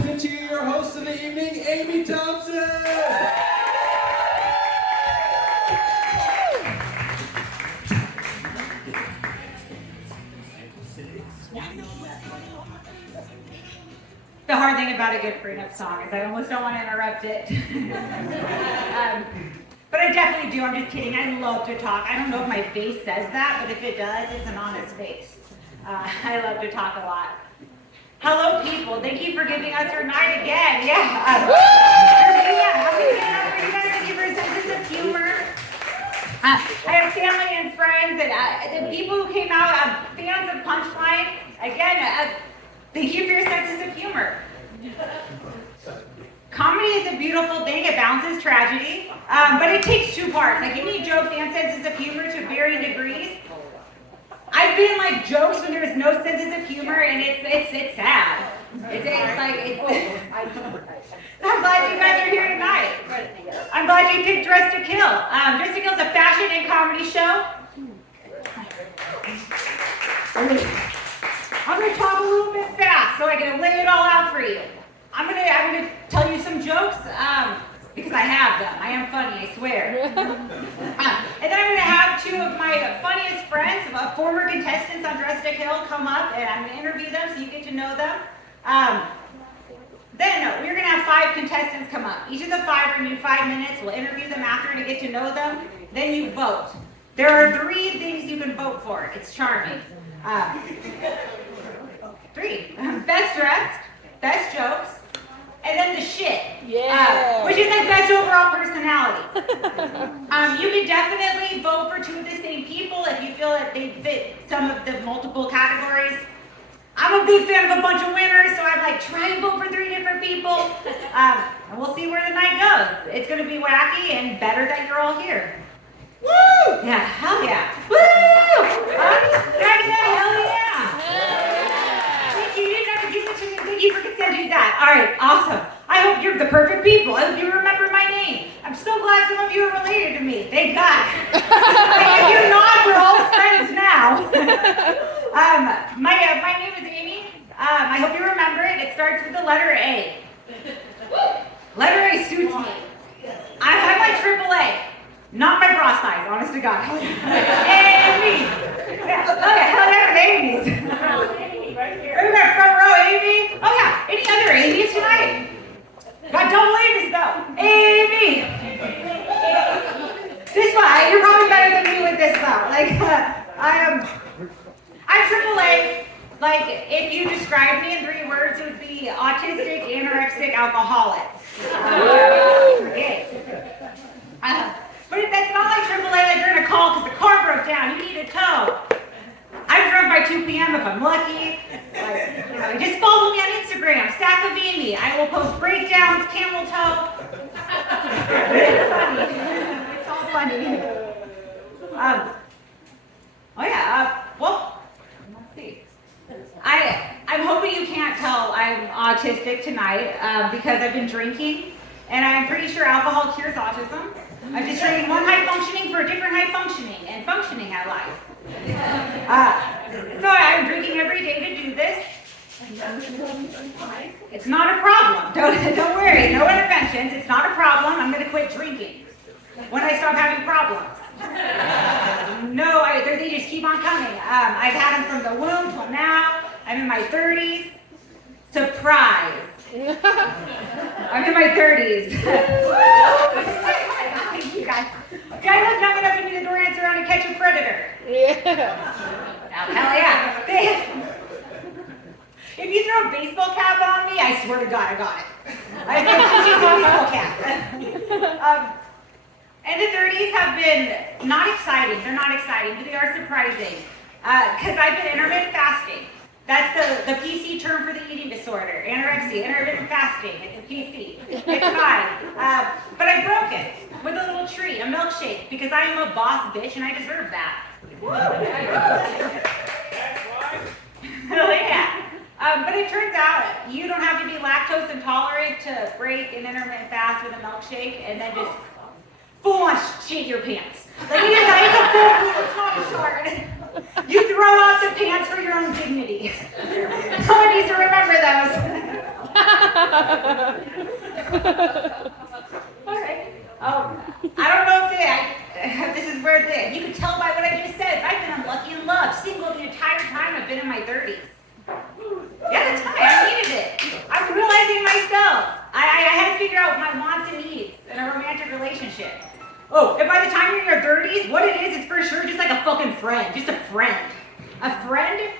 present to you your host of the evening, Amy Thompson! The hard thing about a good prenup song is I almost don't want to interrupt it. But I definitely do, I'm just kidding. I love to talk. I don't know if my face says that, but if it does, it's an honest face. I love to talk a lot. Hello, people. Thank you for giving us your night again. Yeah. Thank you for your senses of humor. I have family and friends and the people who came out, fans of Punchline. Again, thank you for your senses of humor. Comedy is a beautiful thing. It balances tragedy, but it takes two parts. Like, you need jokes and senses of humor to varying degrees. I've been like jokes when there's no senses of humor, and it's sad. I'm glad you guys are here tonight. I'm glad you picked Dress to Kill. Dress to Kill is a fashion and comedy show. I'm going to talk a little bit fast so I can lay it all out for you. I'm gonna tell you some jokes because I have them. I am funny, I swear. And then I'm gonna have two of my funniest friends, former contestants on Dress to Kill, come up, and I'm gonna interview them so you get to know them. Then we're gonna have 5 contestants come up. Each of the 5 are gonna do 5 minutes. We'll interview them after to get to know them. Then you vote. There are 3 things you can vote for. It's charming. 3. Best dressed, best jokes, and then the shit, which is like best overall personality. You can definitely vote for 2 of the same people if you feel that they fit some of the multiple categories. I'm a big fan of a bunch of winners, so I'd like try and vote for 3 different people. And we'll see where the night goes. It's gonna be wacky and better that you're all here. Woo! Yeah, hell yeah. Woo! Hell yeah! Thank you, you didn't have to give it to me. Thank you for consenting that. All right, awesome. I hope you're the perfect people. I hope you remember my name. I'm so glad some of you are related to me. Thank God. If you're not, we're all friends now. My name is Amy. I hope you remember it. It starts with the letter A. Letter A suits me. I have my AAA. Not my bra size, honest to God. Amy! Yeah. Okay, hell yeah, with Amy's. Right there, front row, Amy. Oh yeah, any other Amy's tonight? Got double Amy's though. Amy! This one, you're probably better than me with this though. Like, I'm AAA. Like, if you describe me in 3 words, it would be autistic, anorexic, alcoholic. Okay. But that's not like AAA, like you're in a call because the car broke down, you need a tow. I'm drunk by 2 p.m. if I'm lucky. Like, just follow me on Instagram, Sack of Amy. I will post breakdowns, camel toe. It's funny. It's all funny. Well, let's see. I'm hoping you can't tell I'm autistic tonight because I've been drinking, and I'm pretty sure alcohol cures autism. I'm just trading one high functioning for a different high functioning, and functioning I like. So I'm drinking every day to do this. It's not a problem. Don't worry, no interventions. It's not a problem. I'm going to quit drinking when I stop having problems. No, they just keep on coming. I've had them from the womb till now. I'm in my 30s. Surprise. I'm in my 30s. You guys look young enough to be the door answer on To Catch a Predator. Yeah. Oh, hell yeah. If you throw a baseball cap on me, I swear to God, I got it. I think she's a baseball cap. And the 30s have been not exciting. They're not exciting, but they are surprising. Because I've been intermittent fasting. That's the PC term for the eating disorder. Anorexia, intermittent fasting. It's a PC. It's fine. But I broke it with a little treat, a milkshake, because I am a boss bitch and I deserve that. Woo! Hell yeah. But it turns out you don't have to be lactose intolerant to break an intermittent fast with a milkshake and then just full on shit your pants. Like, it's a full, it's not a short. You throw out the pants for your own dignity. Someone needs to remember those. All right. I don't know if this is where you can tell by what I just said. I've been unlucky in love, single the entire time I've been in my 30s. Yeah, that's fine. I needed it. I'm realizing myself. I had to figure out my wants and needs in a romantic relationship. Oh, and by the time you're in your 30s, what it is for sure just like a fucking friend. Just a friend. A friend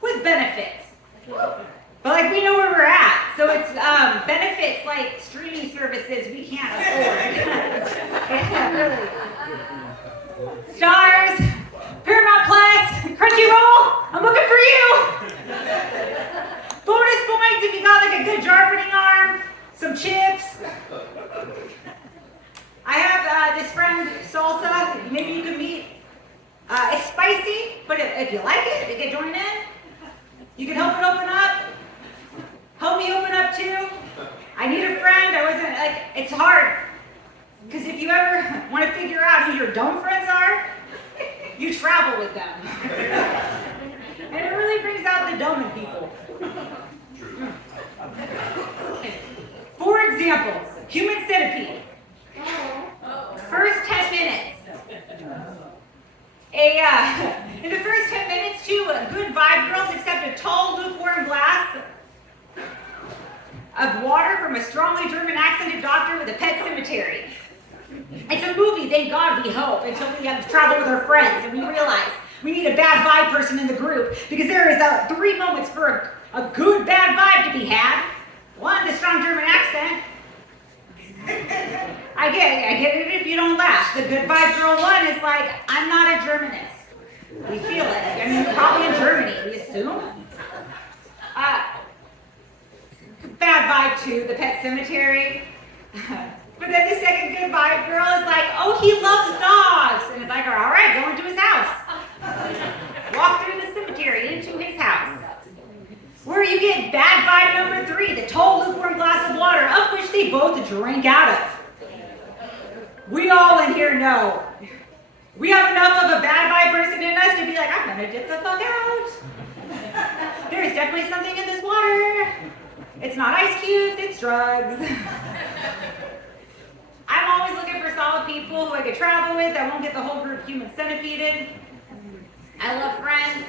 with benefits. But like we know where we're at. So it's benefits like streaming services we can't afford. Yeah, really. Stars, Paramount Plus, Crunchyroll, I'm looking for you. Bonus points if you got like a good sharpening arm, some chips. I have this friend, Salsa, maybe you can meet. It's spicy, but if you like it, you can join in. You can help it open up. Help me open up too. I need a friend. I wasn't like, it's hard. Because if you ever want to figure out who your dumb friends are, you travel with them. And it really brings out the dumb in people. For example, human centipede. First 10 minutes. In the first 10 minutes, two good vibe girls accept a tall, lukewarm glass of water from a strongly German accented doctor with a pet cemetery. It's a movie, thank God we hope, until we have to travel with our friends and we realize we need a bad vibe person in the group because there is 3 moments for a good bad vibe to be had. One, the strong German accent. I get it if you don't laugh. The good vibe girl one is like, I'm not a Germanist. We feel it. I mean, probably in Germany, we assume. Bad vibe two, the pet cemetery. But then the second good vibe girl is like, oh, he loves dogs. And it's like, all right, go into his house. Walk through the cemetery into his house. Where you get bad vibe number 3, the tall lukewarm glass of water, of which they both drank out of. We all in here know. We have enough of a bad vibe person in us to be like, I'm gonna dip the fuck out. There is definitely something in this water. It's not ice cubes, it's drugs. I'm always looking for solid people who I could travel with that won't get the whole group human centipeded. I love friends.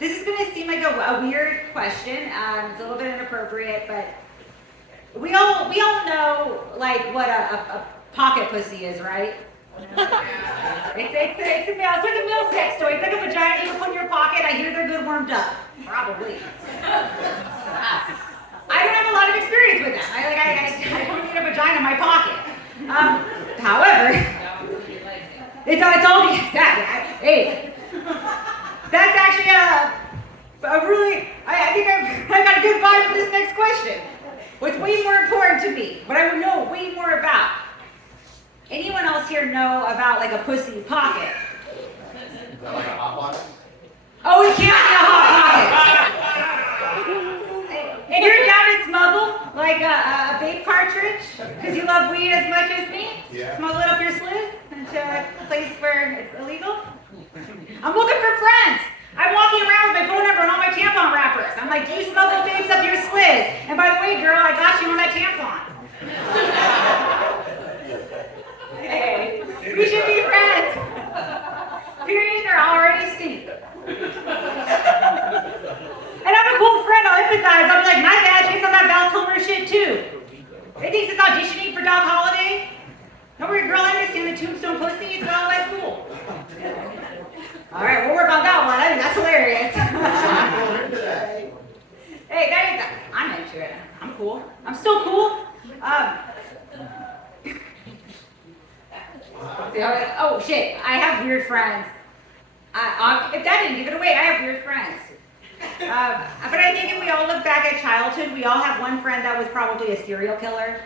This is gonna seem like a weird question. It's a little bit inappropriate, but we all know like what a pocket pussy is, right? It's like a male sex toy. It's like a vagina you can put in your pocket. I hear they're good warmed up. Probably. I don't have a lot of experience with them. I don't need a vagina in my pocket. However, it's all exactly. Hey, that's actually a really. I think I got a good vibe for this next question. What's way more important to me? What I would know way more about. Anyone else here know about like a pussy pocket? Is that like a hot box? Oh, it can't be a hot pocket. If you're down to smuggle like a vape cartridge, because you love weed as much as me, Yeah. smuggle it up your sleeve into a place where it's illegal. I'm looking for friends. I'm walking around with my phone number and all my tampon wrappers. I'm like, do you smuggle vapes up your sliz? And by the way, girl, I got you on that tampon. Hey, we should be friends. Periods are already seen. And I'm a cool friend, I'll empathize. I'm like, my dad checks on that Val Kilmer shit too. He thinks it's auditioning for Doc Holliday. Don't worry, girl, I understand the tombstone pussy. It's all less cool. All right, we'll work on that one. I think that's hilarious. Hey, I'm into it. I'm cool. I'm still cool. Oh shit, I have weird friends. If that didn't give it away, I have weird friends. But I think if we all look back at childhood, we all have one friend that was probably a serial killer.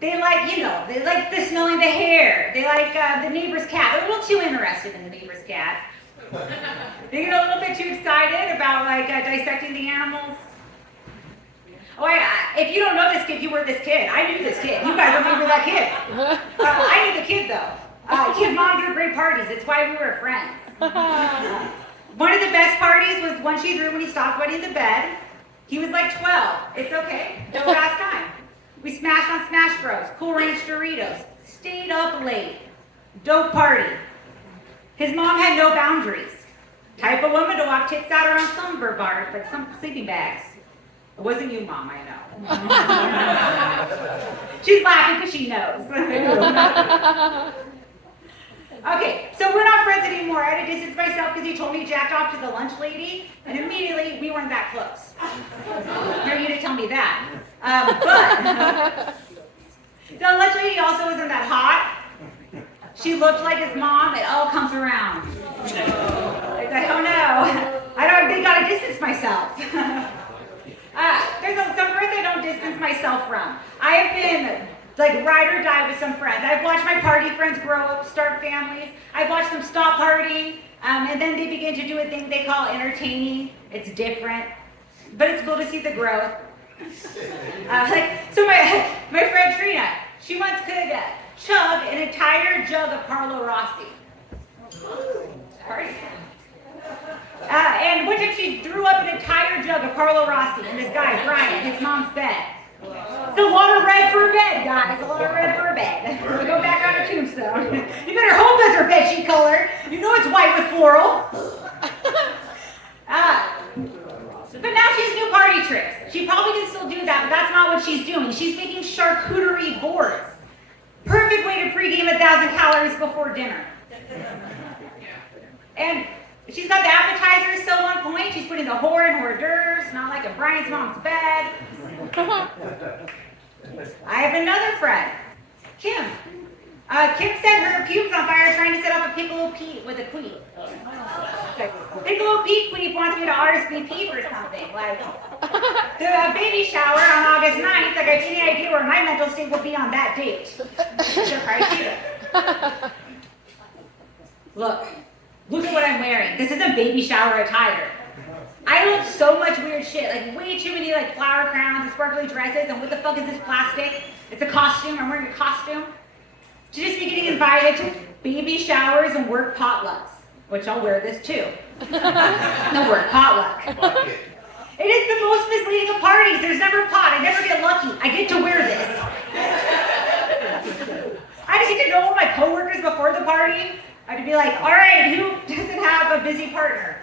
They like the smelling the hair. They like the neighbor's cat. They're a little too interested in the neighbor's cat. They get a little bit too excited about like dissecting the animals. Oh, if you don't know this kid, you were this kid. I knew this kid. You guys remember that kid. I knew the kid though. His mom threw great parties. It's why we were friends. One of the best parties was one she threw when he stopped wetting the bed. He was like 12. It's okay. No fast time. We smashed on Smash Bros. Cool Ranch Doritos. Stayed up late. Dope party. His mom had no boundaries. Type of woman to walk tits out around slumber bars, like some sleeping bags. It wasn't you, Mom, I know. She's laughing because she knows. Okay, so we're not friends anymore. I had to distance myself because he told me he jacked off to the lunch lady, and immediately we weren't that close. No, you didn't tell me that. But the lunch lady also wasn't that hot. She looked like his mom. It all comes around. I don't know. I gotta distance myself. There's some friends I don't distance myself from. I have been like ride or die with some friends. I've watched my party friends grow up, start families. I've watched them stop partying, and then they begin to do a thing they call entertaining. It's different, but it's cool to see the growth. So my friend Trina, she once could chug an entire jug of Carlo Rossi. Party. And one time she threw up an entire jug of Carlo Rossi in this guy, Brian, his mom's bed. It's a lot of red for a bed, guys. A lot of red for a bed. We go back on her tombstone. You better hope that's her bedsheet color. You know it's white with floral. But now she has new party tricks. She probably can still do that, but that's not what she's doing. She's making charcuterie boards. Perfect way to pregame 1,000 calories before dinner. And she's got the appetizers still on point. She's putting the whore in hors d'oeuvres, not like in Brian's mom's bed. I have another friend, Kim. Kim set her pubes on fire trying to set up a Piccolo Pete with a queef. Piccolo Pete queef wants me to RSVP for something, like the baby shower on August 9th. Like I have any idea where my mental state will be on that date. Surprise you. Look at what I'm wearing. This isn't baby shower attire. I look so much weird shit, like way too many like flower crowns and sparkly dresses, and what the fuck is this plastic? It's a costume. I'm wearing a costume. To just be getting invited to baby showers and work potlucks, which I'll wear this too. The work potluck. It is the most misleading of parties. There's never pot. I never get lucky. I get to wear this. I just get to know all my coworkers before the party. I would be like, all right, who doesn't have a busy partner?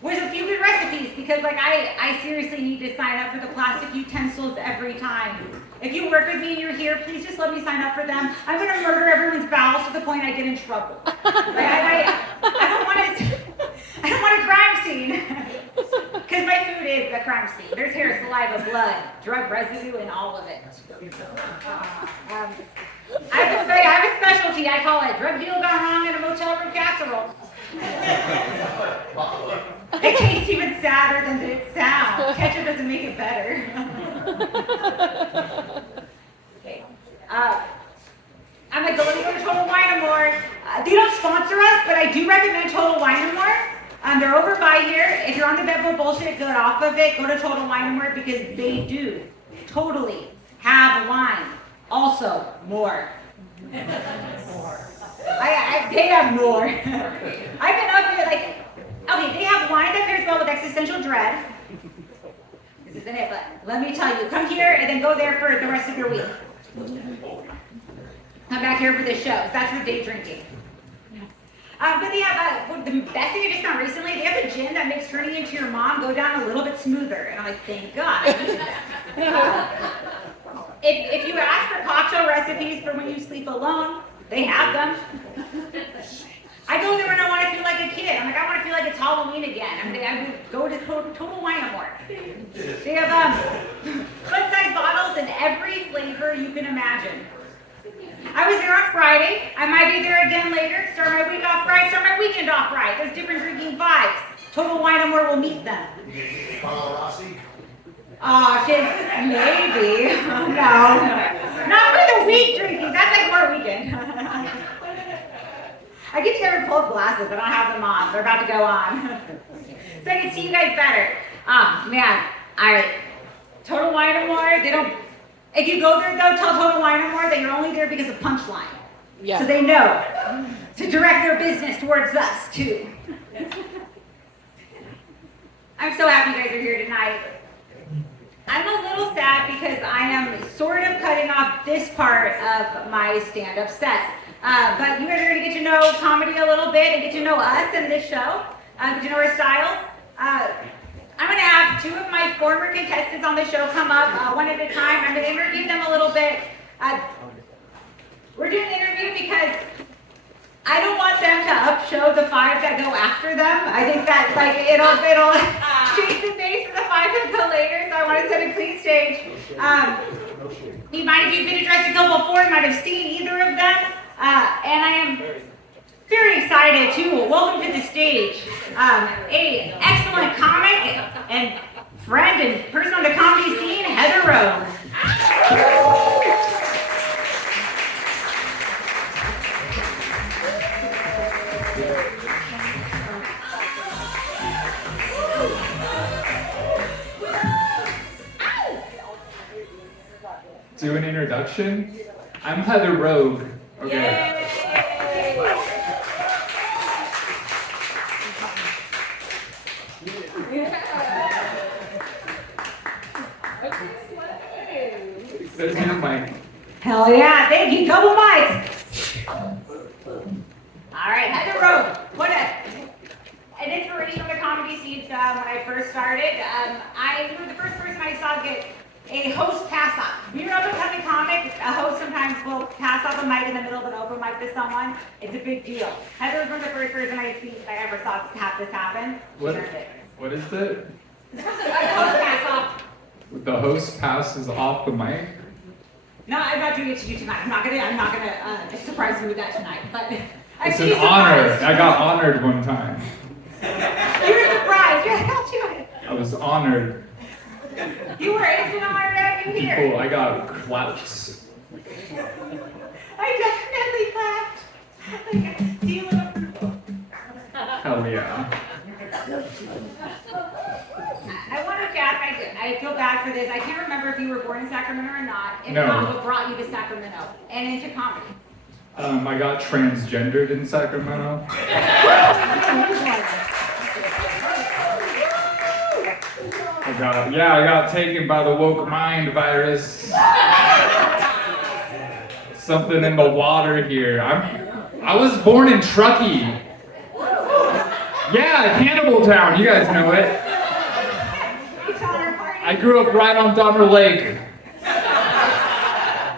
With a few good recipes, because like I seriously need to sign up for the plastic utensils every time. If you work with me and you're here, please just let me sign up for them. I'm gonna murder everyone's bowels to the point I get in trouble. I don't want a crime scene. Because my food is a crime scene. There's hair, saliva, blood, drug residue, and all of it. I have a specialty. I call it drug deal gone wrong in a motel room casserole. It tastes even sadder than it sounds. Ketchup doesn't make it better. Okay. I'm like, let me go to Total Wine and More. They don't sponsor us, but I do recommend Total Wine and More. They're over by here. If you're on the Bevo bullshit, get off of it. Go to Total Wine and More because they do totally have wine. Also, more. They have more. I've been up here like, okay, they have wine that pairs well with existential dread. This isn't it, but let me tell you, come here and then go there for the rest of your week. Come back here for the shows. That's for day drinking. But they have the best thing I just found recently. They have a gin that makes turning into your mom go down a little bit smoother, and I'm like, thank God. I needed that. If you ask for cocktail recipes for when you sleep alone, they have them. I go there when I want to feel like a kid. I'm like, I want to feel like it's Halloween again. I would go to Total Wine and More. They have fun-sized bottles in every flavor you can imagine. I was there on Friday. I might be there again later. Start my week off right. Start my weekend off right. There's different drinking vibes. Total Wine and More will meet them. Carlo Rossi? Oh, shit, maybe. No. Not for the week drinking. That's like more weekend. I get together pulled glasses. I don't have them on. They're about to go on. So I can see you guys better. Man. All right. Total Wine and More, they don't... If you go there, though, tell Total Wine and More that you're only there because of Punchline. Yeah. So they know to direct their business towards us, too. I'm so happy you guys are here tonight. I'm a little sad because I am sort of cutting off this part of my stand-up set. But you guys are going to get to know comedy a little bit and get to know us in this show, get to know our styles. I'm going to have two of my former contestants on the show come up one at a time. I'm going to interview them a little bit. We're doing an interview because I don't want them to upshow the five that go after them. I think that it'll change the face of the five that go later, so I want to set a clean stage. You might have been addressed a couple before, you might have seen either of them. And I am very excited to welcome to the stage a excellent comic and friend and person on the comedy scene, Heather Rose. Do an introduction. I'm Heather Rogue. Okay. There's your mic. Hell yeah, thank you, double mics. All right, Heather Rogue, what an inspiration of the comedy scene when I first started. You were the first person I saw get a host pass up. When you're up and coming comic, a host sometimes will pass up a mic in the middle of an open mic to someone. It's a big deal. Heather was one of the first person I ever saw have this happen. What is it? The host pass off. The host passes off the mic? No, I'm not doing it to you tonight. I'm not gonna surprise you with that tonight. But It's an honor. I got honored one time. You were surprised. You're like, I'll do it. I was honored. You were. It's an honor to have you here. Cool. I got claps. I definitely clapped. Like a seal of approval. Hell yeah. I want to ask, I feel bad for this. I can't remember if you were born in Sacramento or not. If No. not, what brought you to Sacramento and into comedy? I got transgendered in Sacramento. I got taken by the woke mind virus. Something in the water here. I was born in Truckee. Yeah, Cannibal Town. You guys know it. I grew up right on Donner Lake.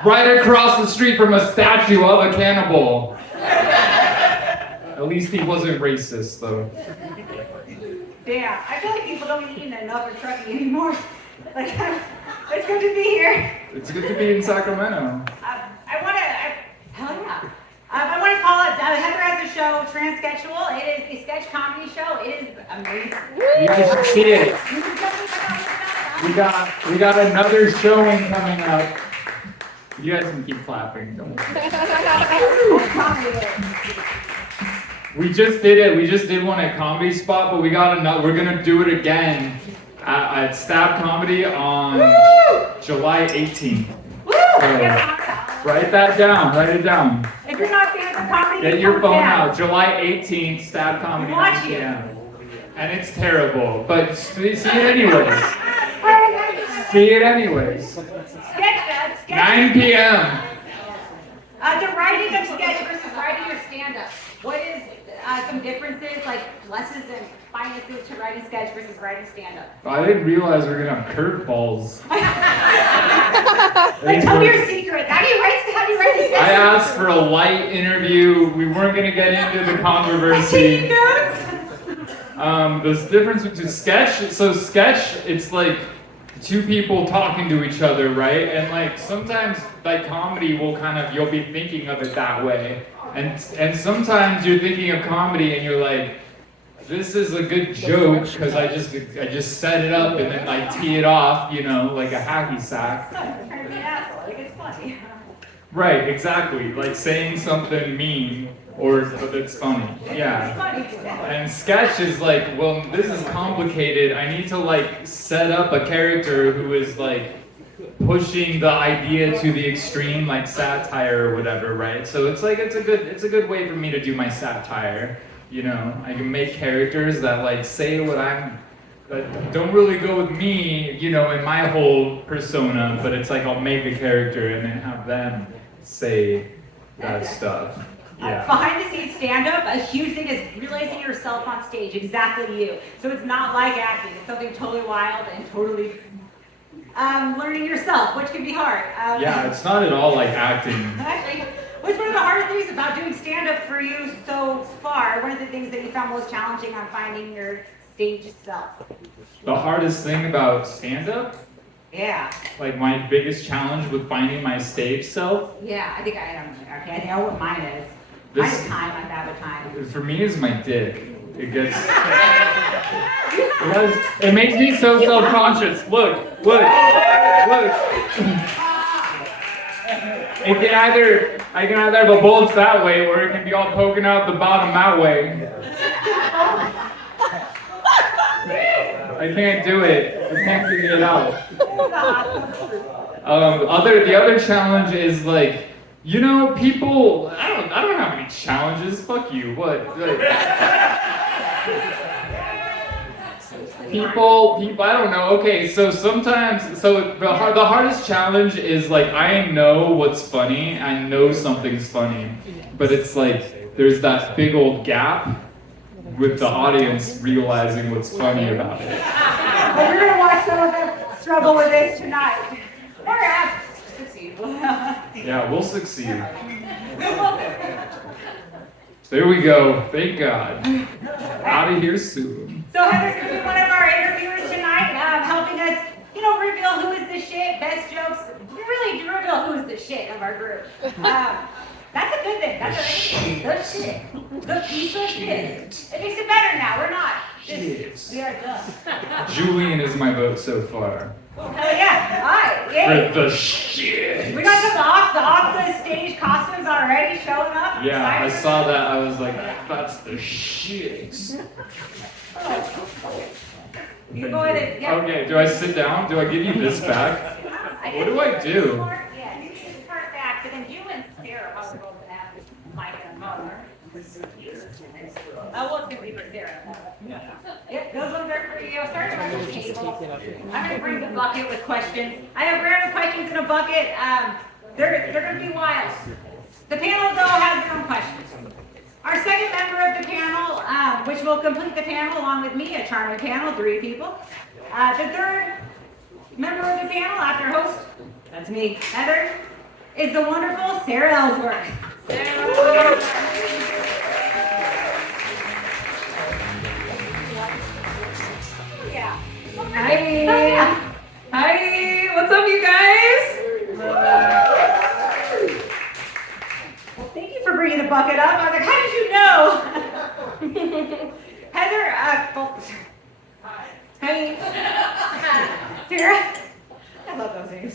Right across the street from a statue of a cannibal. At least he wasn't racist, though. Damn, I feel like people don't eat enough in Truckee anymore. Like, it's good to be here. It's good to be in Sacramento. Hell yeah. I want to call it, Heather has a show, Transsketchual. It is a sketch comedy show. It is amazing. You guys should see it. We got another showing coming up. You guys can keep clapping. Don't worry. We just did it. We just did one at Comedy Spot, but we got another. We're gonna do it again at Stab Comedy on July 18th. Write that down. Write it down. If you're not fans of comedy, Get your phone out. July 18th, Stab Comedy. Watch it. And it's terrible, but see it anyways. See it anyways. 9 p.m. The writing of sketch versus writing your stand-up. What is some differences, like pluses and minuses to writing sketch versus writing stand-up? I didn't realize we were gonna have curveballs. Like, tell me your secret. How do you write the sketch? I asked for a light interview. We weren't gonna get into the controversy. Taking notes? There's difference between sketch. So sketch, it's like two people talking to each other, right? And like sometimes like comedy will you'll be thinking of it that way. And sometimes you're thinking of comedy and you're like, this is a good joke because I just set it up and then like tee it off, you know, like a hacky sack. Like it's funny. Right, exactly. Like saying something mean but it's funny. Yeah. And sketch is like, well, this is complicated. I need to like set up a character who is like pushing the idea to the extreme, like satire or whatever, right? So it's like it's a good way for me to do my satire. You know, I can make characters that like say what I'm that don't really go with me, you know, in my whole persona, but it's like I'll make a character and then have them say that stuff. Yeah. Behind the scenes stand-up, a huge thing is realizing yourself on stage, exactly you. So it's not like acting, it's something totally wild and totally learning yourself, which can be hard. Yeah, it's not at all like acting. Actually, what's one of the hardest things about doing stand-up for you so far? One of the things that you found most challenging on finding your stage self? The hardest thing about stand-up, Yeah. like my biggest challenge with finding my stage self, Yeah, I think I don't know. Okay, I know what mine is. This- Mine is time, I'm bad with time. for me, is my dick. It gets, it makes me so self-conscious. Look. It can either, I can either have a bulge that way, or it can be all poking out the bottom that way. I can't do it. I can't figure it out. The other challenge is like, you know, people. I don't have any challenges. Fuck you. What? People. I don't know. Okay, so sometimes, the hardest challenge is like I know what's funny. I know something's funny, but it's like there's that big old gap with the audience realizing what's funny about it. Well, we're gonna watch some of them struggle with this tonight. Or succeed. Yeah, we'll succeed. There we go. Thank God. Out of here soon. So Heather's gonna be one of our interviewers tonight, helping us, you know, reveal who is the shit, best jokes. We really do reveal who's the shit of our group. That's a good thing. That's the shit. The piece of shit. It makes it better now. We're not. We are done. Julian is my vote so far. Hell yeah. All right. Yay. For the shit. We got some off the stage costumes already showing up. Yeah, I Excited? saw that. I was like, that's the shit. You go ahead and, yeah. Okay, do I sit down? Do I give you this back? What do I do? Yeah, you can just part back, but then you and Sarah are both gonna have Mike and Mother. Well, it's gonna be for Sarah. Yeah, those ones are for you. Start on the table. I'm gonna bring the bucket with questions. I have random questions in a bucket. They're gonna be wild. The panel though has their own questions. Our second member of the panel, which will complete the panel along with me, a charming panel, 3 people. The third member of the panel, after host, that's me, Heather, is the wonderful Sarah Ellsworth. Yeah. Hi. Hi. What's up, you guys? Well, thank you for bringing the bucket up. I was like, how did you know? Heather, well, Hi. Sarah, I love those names.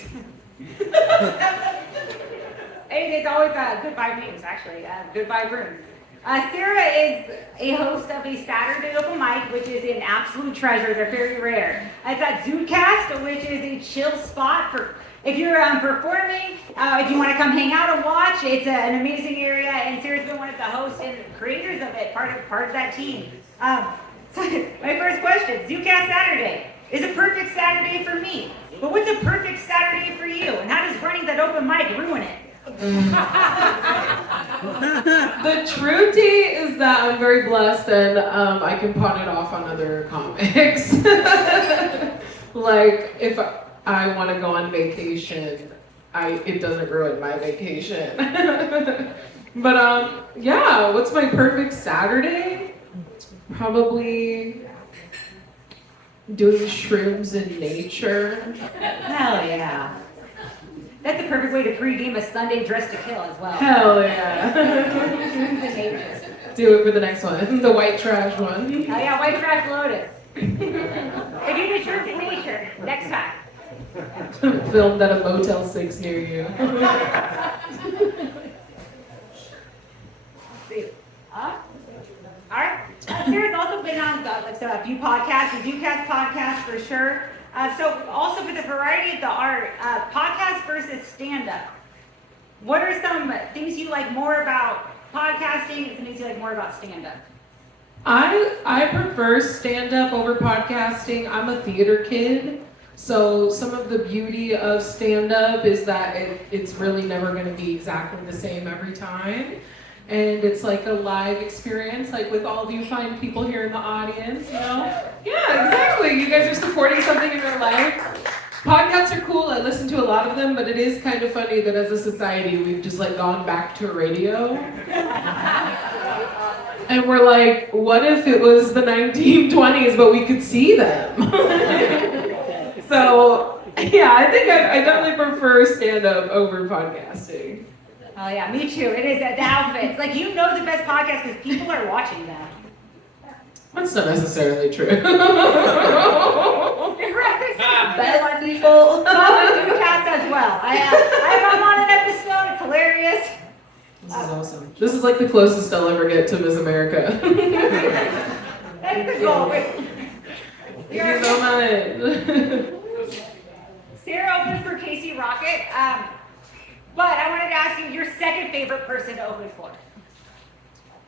It's always goodbye names, actually. Goodbye room. Sarah is a host of a Saturday open mic, which is an absolute treasure. They're very rare. It's at Zoocast, which is a chill spot for if you're performing, if you want to come hang out and watch. It's an amazing area, and Sarah's been one of the hosts and creators of it, part of that team. So my first question, Zoocast Saturday is a perfect Saturday for me. But what's a perfect Saturday for you? And how does running that open mic ruin it? The truth is that I'm very blessed and I can pawn it off on other comics. Like if I want to go on vacation, it doesn't ruin my vacation. But yeah, what's my perfect Saturday? Probably doing shrooms in nature. Hell yeah. That's the perfect way to pregame a Sunday Dress to Kill as well. Hell yeah. Do it for the next one, the white trash one. Oh yeah, White Trash Lotus. If you do shrooms in nature, next time. Filmed at a Motel 6 near you. All right. Sarah's also been on a few podcasts, the Zoocast podcast for sure. So also with a variety of the art, podcast versus stand-up. What are some things you like more about podcasting and some things you like more about stand-up? I prefer stand-up over podcasting. I'm a theater kid, so some of the beauty of stand-up is that it's really never going to be exactly the same every time. And it's like a live experience, like with all of you fine people here in the audience, you know? Yeah, exactly. You guys are supporting something in your life. Podcasts are cool. I listen to a lot of them, but it is kind of funny that as a society, we've just like gone back to radio. And we're like, what if it was the 1920s, but we could see them? So, yeah, I think I definitely prefer stand-up over podcasting. Oh yeah, me too. It is the outfits. Like you know the best podcast because people are watching them. That's not necessarily true. Best people. Podcast as well. I'm on an episode. It's hilarious. This is awesome. This is like the closest I'll ever get to Miss America. That's the goal. Thank you so much. Sarah opened for Casey Rocket. But I wanted to ask you your second favorite person to open for.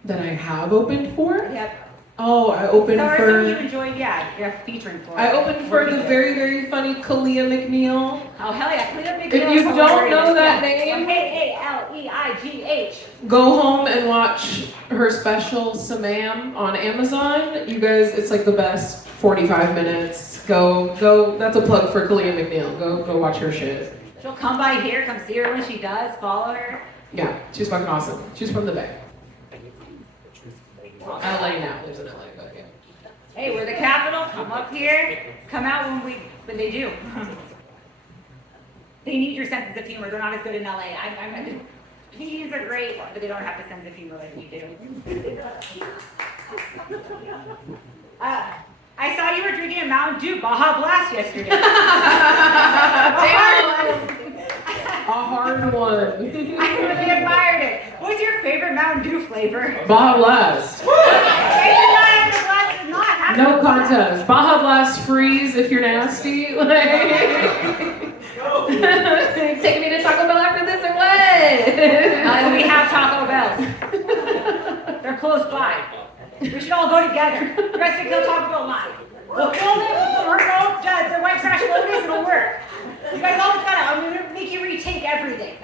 That I have opened for? Yep. Oh, I opened So for. you enjoyed, yeah, you're featuring for. I opened for the very, very funny Kalia McNeil. Oh hell yeah, Cleo McNeil. If you don't know that name, Kaleigh. go home and watch her special Samam on Amazon. You guys, it's like the best 45 minutes. Go. That's a plug for Kalia McNeil. Go watch her shit. She'll come by here, come see her when she does, follow her. Yeah, she's fucking awesome. She's from the Bay. LA now, lives in LA, but yeah. Hey, we're the capital. Come up here. Come out when they do. They need your sense of humor. They're not as good in LA. Comedians are great, but they don't have the sense of humor like we do. I saw you were drinking a Mountain Dew Baja Blast yesterday. A hard one. I really admired it. What's your favorite Mountain Dew flavor? Baja Blast. No contest. Baja Blast freeze if you're nasty. Take me to Taco Bell after this or what? We have Taco Bell. They're close by. We should all go together. The rest of kill Taco Bell line. We'll film it, we'll go, the white trash lotus, it'll work. You guys always gotta, I'm gonna make you retake everything.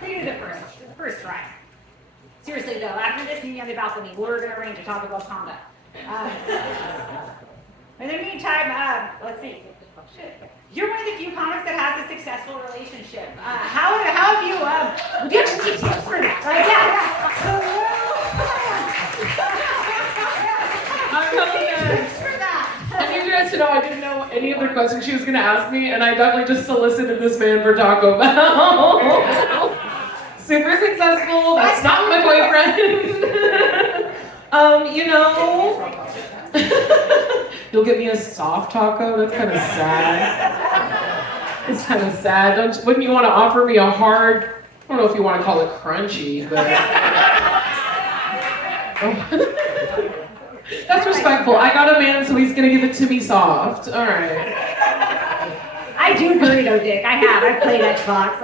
We do the first try. Seriously though, after this meeting on the balcony, we're gonna arrange a Taco Bell conga. In the meantime, let's see. You're one of the few comics that has a successful relationship. How have you, do you have any tips for that? I need you guys to know I didn't know any other questions she was going to ask me, and I definitely just solicited this man for Taco Bell. Super successful. That's not my boyfriend. You know, you'll get me a soft taco. That's kind of sad. It's kind of sad. Wouldn't you want to offer me a hard? I don't know if you want to call it crunchy, but. That's respectful. I got a man, so he's gonna give it to me soft. All right. I do burrito dick. I've played Xbox.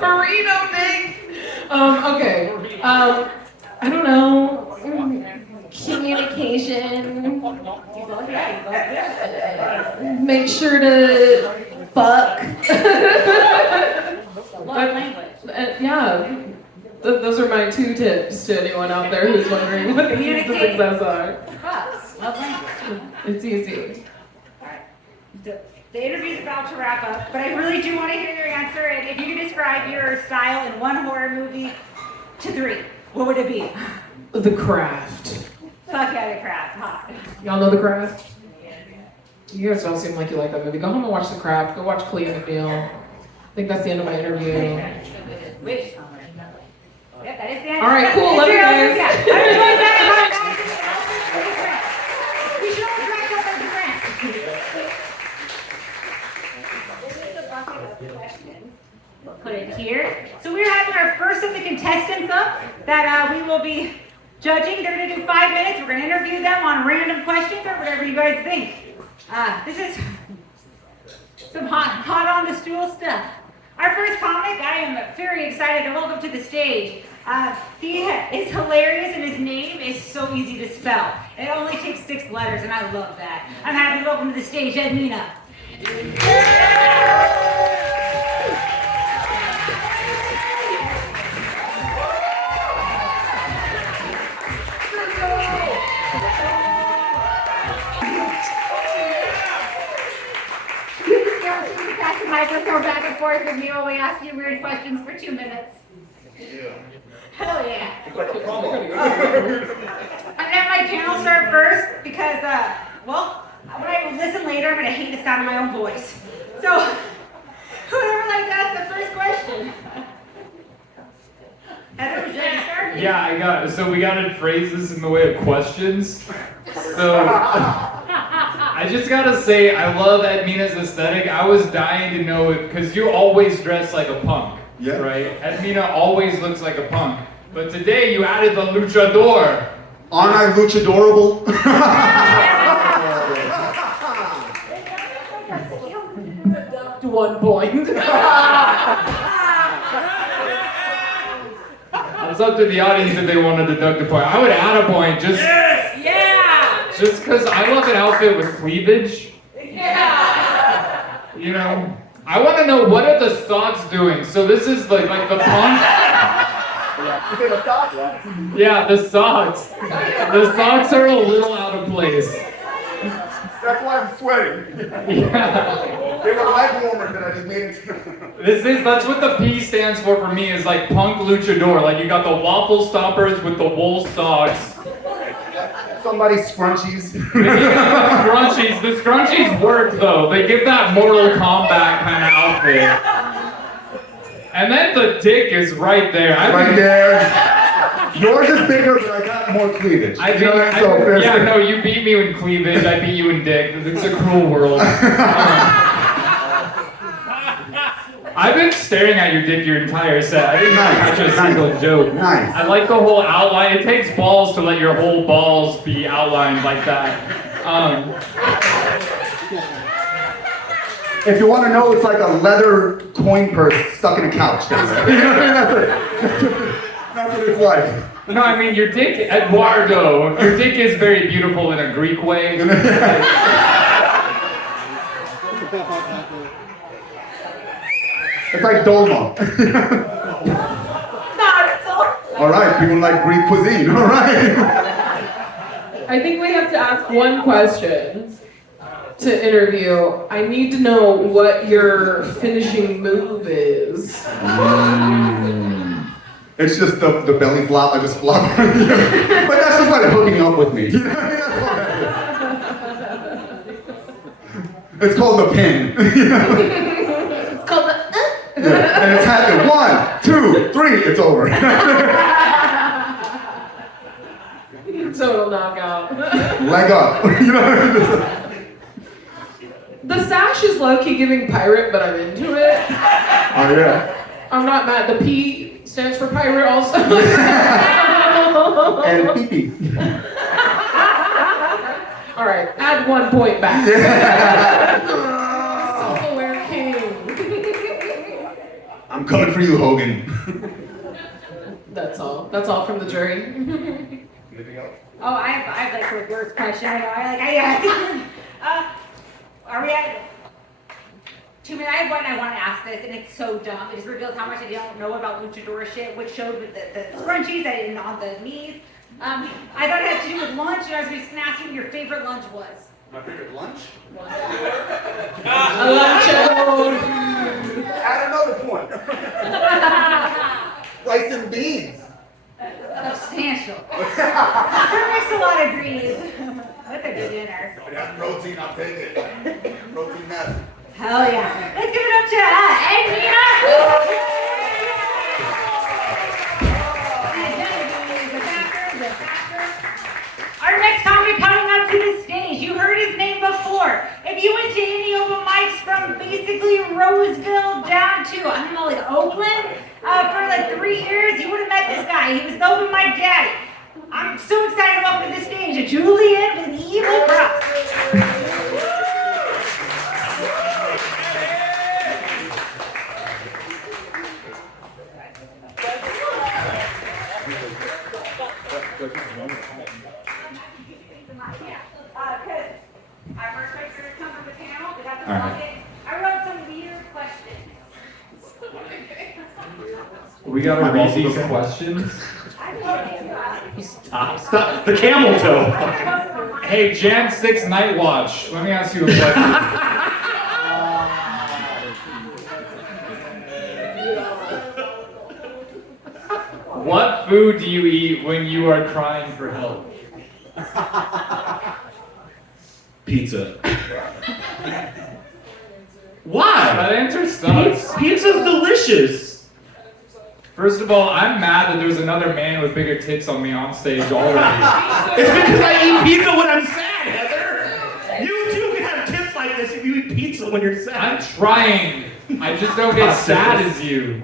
Burrito dick. Okay. I don't know. Communication. Make sure to fuck. Love language. Yeah. Those are my 2 tips to anyone out there who's wondering what the keys to success are. Love language. It's easy. Alright. The interview's about to wrap up, but I really do want to hear your answer. And if you could describe your style in 1 horror movie to 3, what would it be? The Craft. Fuck yeah, The Craft. Hot. Y'all know The Craft? You guys don't seem like you like that movie. Go home and watch The Craft. Go watch Clea McNeil. I think that's the end of my interview. Which? Yeah, that is the end. All right, cool. Love you guys. We should all dress up as Grant. This is the bucket of questions. We'll put it here. So we're having our first of the contestants up that we will be judging. They're going to do 5 minutes. We're going to interview them on random questions or whatever you guys think. This is some hot on the stool stuff. Our first comic, I am very excited to welcome to the stage, He is hilarious and his name is so easy to spell. It only takes 6 letters and I love that. I'm happy to welcome to the stage Edmina. You can pass the microphone back and forth with me while we ask you weird questions for 2 minutes. Hell yeah. It's like a promo. I'm gonna have my channel start first because, well, when I listen later, I'm gonna hate the sound of my own voice. So, whoever like that's the first question. Heather, would you like to start? Yeah, so we gotta phrase this in the way of questions. So, I just gotta say, I love Edmina's aesthetic. I was dying to know it, because you always dress like a punk, Yeah. right? Edmina always looks like a punk. But today you added the luchador. Aren't I luchadorable? To 1 point. It's up to the audience if they want to deduct a point. I would add a point just because I love an outfit with cleavage. You know, I want to know what are the socks doing. So this is like the punk. You say the top, right? Yeah, the socks. The socks are a little out of place. That's why I'm sweating. Yeah. They were leg warmers that I just made into. That's what the P stands for me, is like punk luchador. Like you got the waffle stoppers with the wool socks. Somebody's scrunchies. They give the scrunchies. The scrunchies work though. They give that Mortal Kombat kind of outfit. And then the dick is right there. I Right think- there. Yours is bigger, but I got more cleavage. I You think, know, so there's- yeah, no, you beat me in cleavage, I beat you in dick. It's a cruel world. I've been staring at your dick your entire set. I didn't catch a single joke. Nice. I like the whole outline. It takes balls to let your whole balls be outlined like that. If you want to know, it's like a leather coin purse stuck in a couch. That's it. That's what it's like. No, I mean, your dick, Eduardo, your dick is very beautiful in a Greek way. It's like dolma. All right, people like Greek cuisine. All right. I think we have to ask one question to interview. I need to know what your finishing move is. It's just the belly flop. I just flop. But that's just like hooking up with me. It's called the pin. It's called the Yeah. And it's happened. 1, 2, 3. It's over. Total knockout. Leg up. You know. The sash is low-key giving pirate, but I'm into it. Oh yeah. I'm not mad. The P stands for pirate also. And pee pee. All right, add 1 point back. Self-aware king. I'm coming for you, Hogan. That's all. That's all from the jury. Anything else? Oh, I have like a worse question. Are we at 2 minutes? I have one I want to ask this, and it's so dumb. It just reveals how much I don't know about luchador shit, which showed with the scrunchies I didn't on the knees. I thought it had to do with lunch, and I was just gonna ask you what your favorite lunch was. My favorite lunch? A luncheon. Add another point. Rice and beans. Substantial. That makes a lot of greens. That's a good dinner. If it has protein, I'll take it. Protein meth. Hell yeah. Let's give it up to Edmina. Our next comic coming up to the stage, you heard his name before. If you went to any open mics from basically Roseville down to, I don't know, like Oakland, for like 3 years, you would have met this guy. He was the open mic daddy. I'm so excited to welcome to the stage Julian with Evil Cross. We got My to read balls will these go. questions. Stop. The camel toe. Hey, Jan 6 Night Watch. Let me ask you a question. What food do you eat when you are crying for help? Pizza. That Why? answer sucks. Pizza's delicious. First of all, I'm mad that there's another man with bigger tits on me on stage already. It's because I eat pizza when I'm sad, Heather. You too can have tips like this if you eat pizza when you're I'm sad. trying. I just don't get sad as you.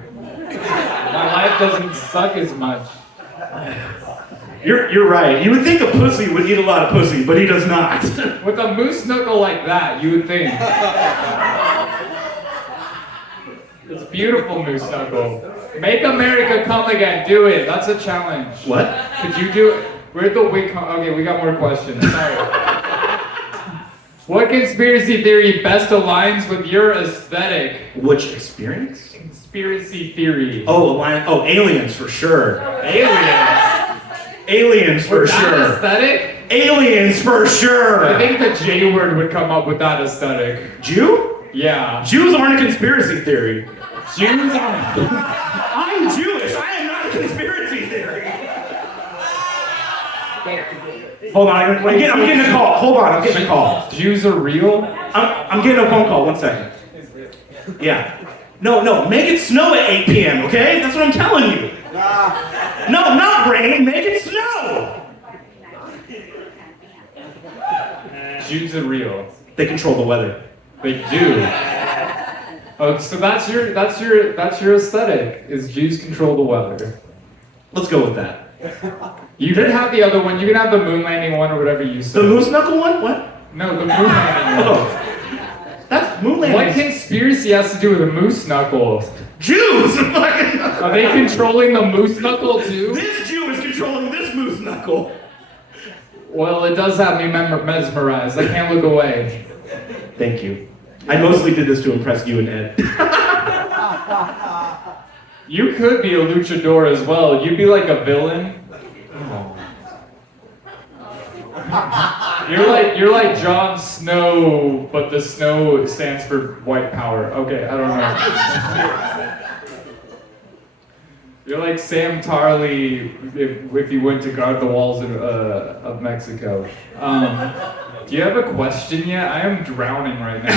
My life doesn't suck as much. You're right. You would think a pussy would eat a lot of pussy, but he does not. With a moose knuckle like that, you would think. It's beautiful, moose knuckle. Make America come again. Do it. That's a challenge. What? Could you do it? Where'd the wig come? Okay, we got more questions. Sorry. What conspiracy theory best aligns with your aesthetic? Which experience? Conspiracy theory. Oh, aliens for sure. Aliens. Aliens for With that sure. aesthetic? Aliens for I sure. think the J word would come up with that aesthetic. Jew? Yeah. Jews aren't a conspiracy theory. Jews are. I'm Jewish. I am not a conspiracy theory. Hold on, I'm getting a call. Hold on, I'm getting a call. Jews are real? I'm getting a phone call. 1 second. Yeah. No, make it snow at 8 p.m., okay? That's what I'm telling you. No, not rain. Make it snow. Jews are real. They control the weather. They do. Oh, so that's your aesthetic. Is Jews control the weather? Let's go with that. You can have the other one. You can have the moon landing one or whatever you said. The moose knuckle one? What? No, the moon landing one. Oh. That's moon What landing. conspiracy has to do with a moose knuckle? Jews! Are they controlling the moose knuckle too? This Jew is controlling this moose knuckle. Well, it does have me mesmerized. I can't look away. Thank you. I mostly did this to impress you and Ed. You could be a luchador as well. You'd be like a villain. You're like Jon Snow, but the snow stands for white power. Okay, I don't know. You're like Sam Tarley if you went to guard the walls of Mexico. Do you have a question yet? I am drowning right now.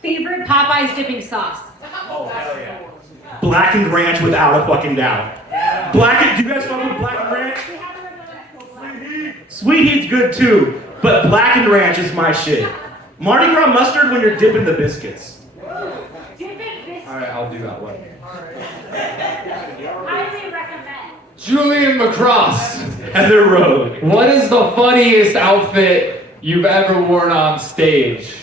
Favorite Popeyes dipping sauce? Blackened ranch without a fucking doubt. Do you guys fuck with blackened ranch? Sweet heat's good too, but blackened ranch is my shit. Mardi Gras mustard when you're dipping the biscuits. Alright, I'll do that one. Highly recommend. Julian Lacrosse, Heather Road. what is the funniest outfit you've ever worn on stage?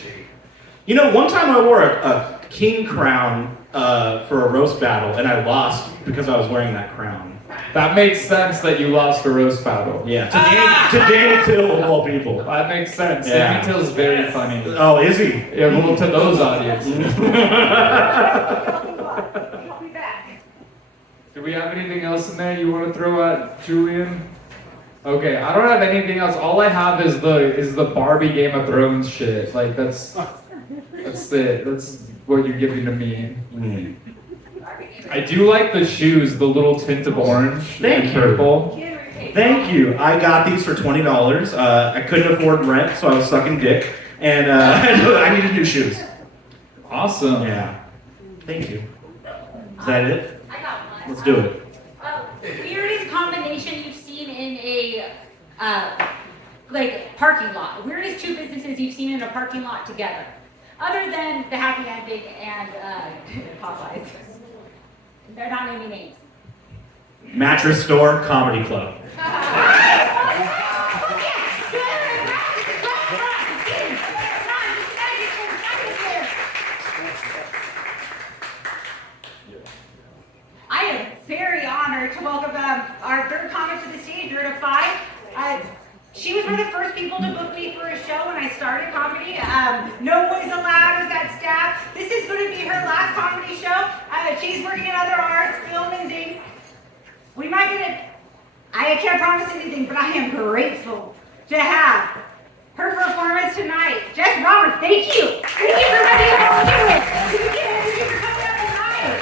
You know, one time I wore a king crown for a roast battle, and I lost because I was wearing that crown. That makes sense that you lost a roast battle. Yeah, to Danny Till of all people. That makes sense. Yeah. Danny Till's very funny. Oh, is he? Yeah, well, to those audiences. Do we have anything else in there you want to throw at Julian? Okay, I don't have anything else. All I have is the Barbie Game of Thrones shit. Like that's it. That's what you're giving to me. Mm. I do like the shoes, the little tint of orange Thank and you. purple. Thank you. I got these for $20. I couldn't afford rent, so I was sucking dick, and I needed new shoes. Awesome. Yeah. Thank you. Is that it? I got one. Let's do it. Weirdest combination you've seen in a like parking lot. Weirdest two businesses you've seen in a parking lot together, other than the Happy Ending and Popeyes. They're not naming names. Mattress store, comedy club. I am very honored to welcome our third comic to the stage, Rita Five. She was one of the first people to book me for a show when I started. started comedy. No boys allowed is that staff. This is going to be her last comedy show. She's working in other arts, film and things. We might get it. I can't promise anything, but I am grateful to have her performance tonight. Jess Roberts, thank you. Thank you for letting me hold you with. Thank you for coming out tonight.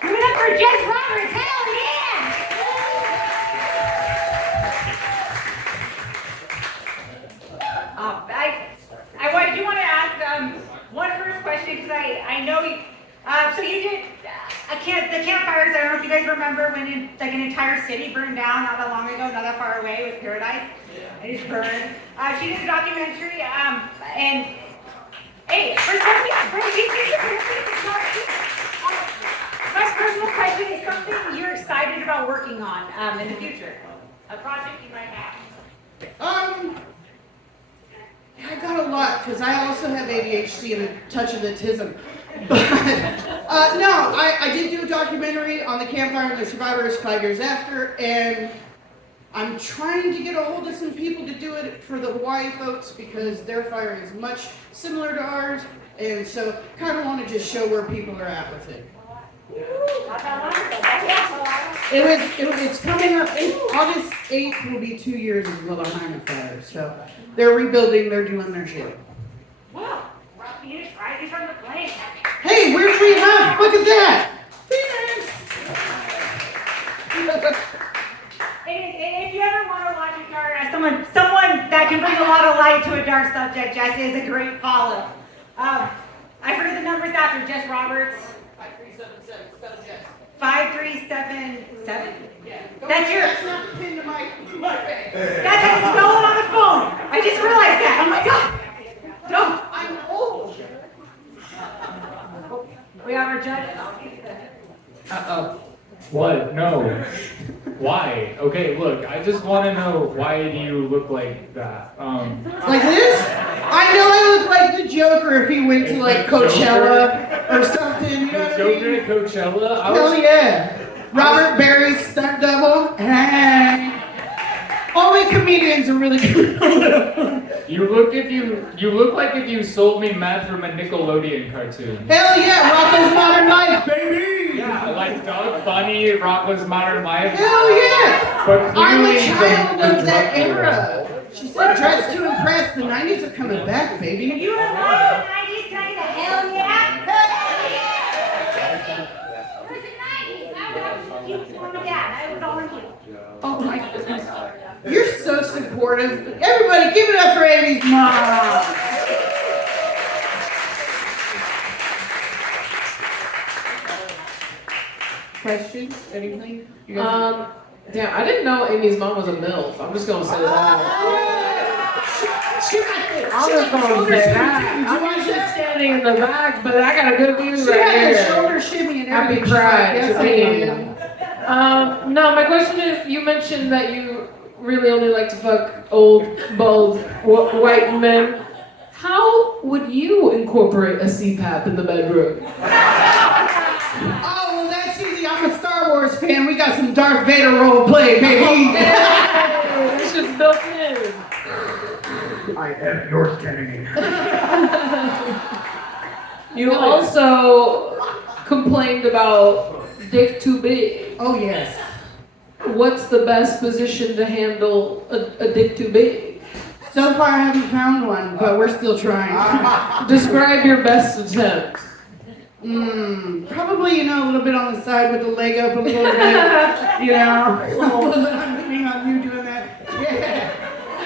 Give it up for Jess Roberts. Hell yeah! I do want to ask one first question because I know you. So you did the campfires. I don't know if you guys remember when an entire city burned down not that long ago, not that far away with Paradise. It just burned. She did a documentary. And hey, first question. My personal question is something you're excited about working on in the future. A project you might have. I got a lot because I also have ADHD and a touch of autism. But no, I did do a documentary on the campfire and the survivors 5 years after, and I'm trying to get a hold of some people to do it for the Hawaii folks because their fire is much similar to ours, and so kind of want to just show where people are at with it. It's coming up. August 8th will be 2 years of the Lahaina fire, so they're rebuilding. They're doing their shit. Wow, Phoenix rising from the flames. Hey, where's Rehab? Look at that. If you ever want to watch a dark, someone that can bring a lot of light to a dark subject, Jess is a great follow. I've heard the numbers after Jess Roberts. 5377. That's your. That's not the pin to my face. That's how you spell it on the phone. I just realized that. Oh my god. Don't. I'm old. We have our judge. What? No. Why? Okay, look, I just want to know, why do you look like that? Like this? I know I look like the Joker if he went to like Coachella or something. You know what I Joker mean? at Coachella? Hell yeah. Robert Barry's stunt double. Hey. Only comedians are really good. You look like if you sold me meth from a Nickelodeon cartoon. Hell yeah, Rocko's Modern Life, baby. Yeah, like Doug Funny, Rocko's Modern Life. Hell yeah. But I'm a clearly child the of that drug era. war. She said dress to impress. The 90s are coming back, baby. You were like the 90s kind of hell yeah. Where's the 90s? I was all in you. Oh my goodness. You're so supportive. Everybody give it up for Amy's mom. Questions? Anything? You guys- Damn, I didn't know Amy's mom was a MILF. I'm just gonna say that. She got the I was gonna say that. I'm just standing in the back, but I got a good view right had the here. shoulder shimmy and Happy everything. She's like, Pride yes, to I me. am. No, my question is, you mentioned that you really only like to fuck old, bald, white men. How would you incorporate a CPAP in the bedroom? Oh, well, that's easy. I'm a Star Wars fan. We got some Darth Vader role play, baby. This shit's built in. I am your enemy. You also complained about dick too big. Oh, yes. What's the best position to handle a dick too big? So far, I haven't found one, but we're still trying. Describe your best attempt. Probably, a little bit on the side with the leg up a little bit, I'm leaning on you doing that. Yeah.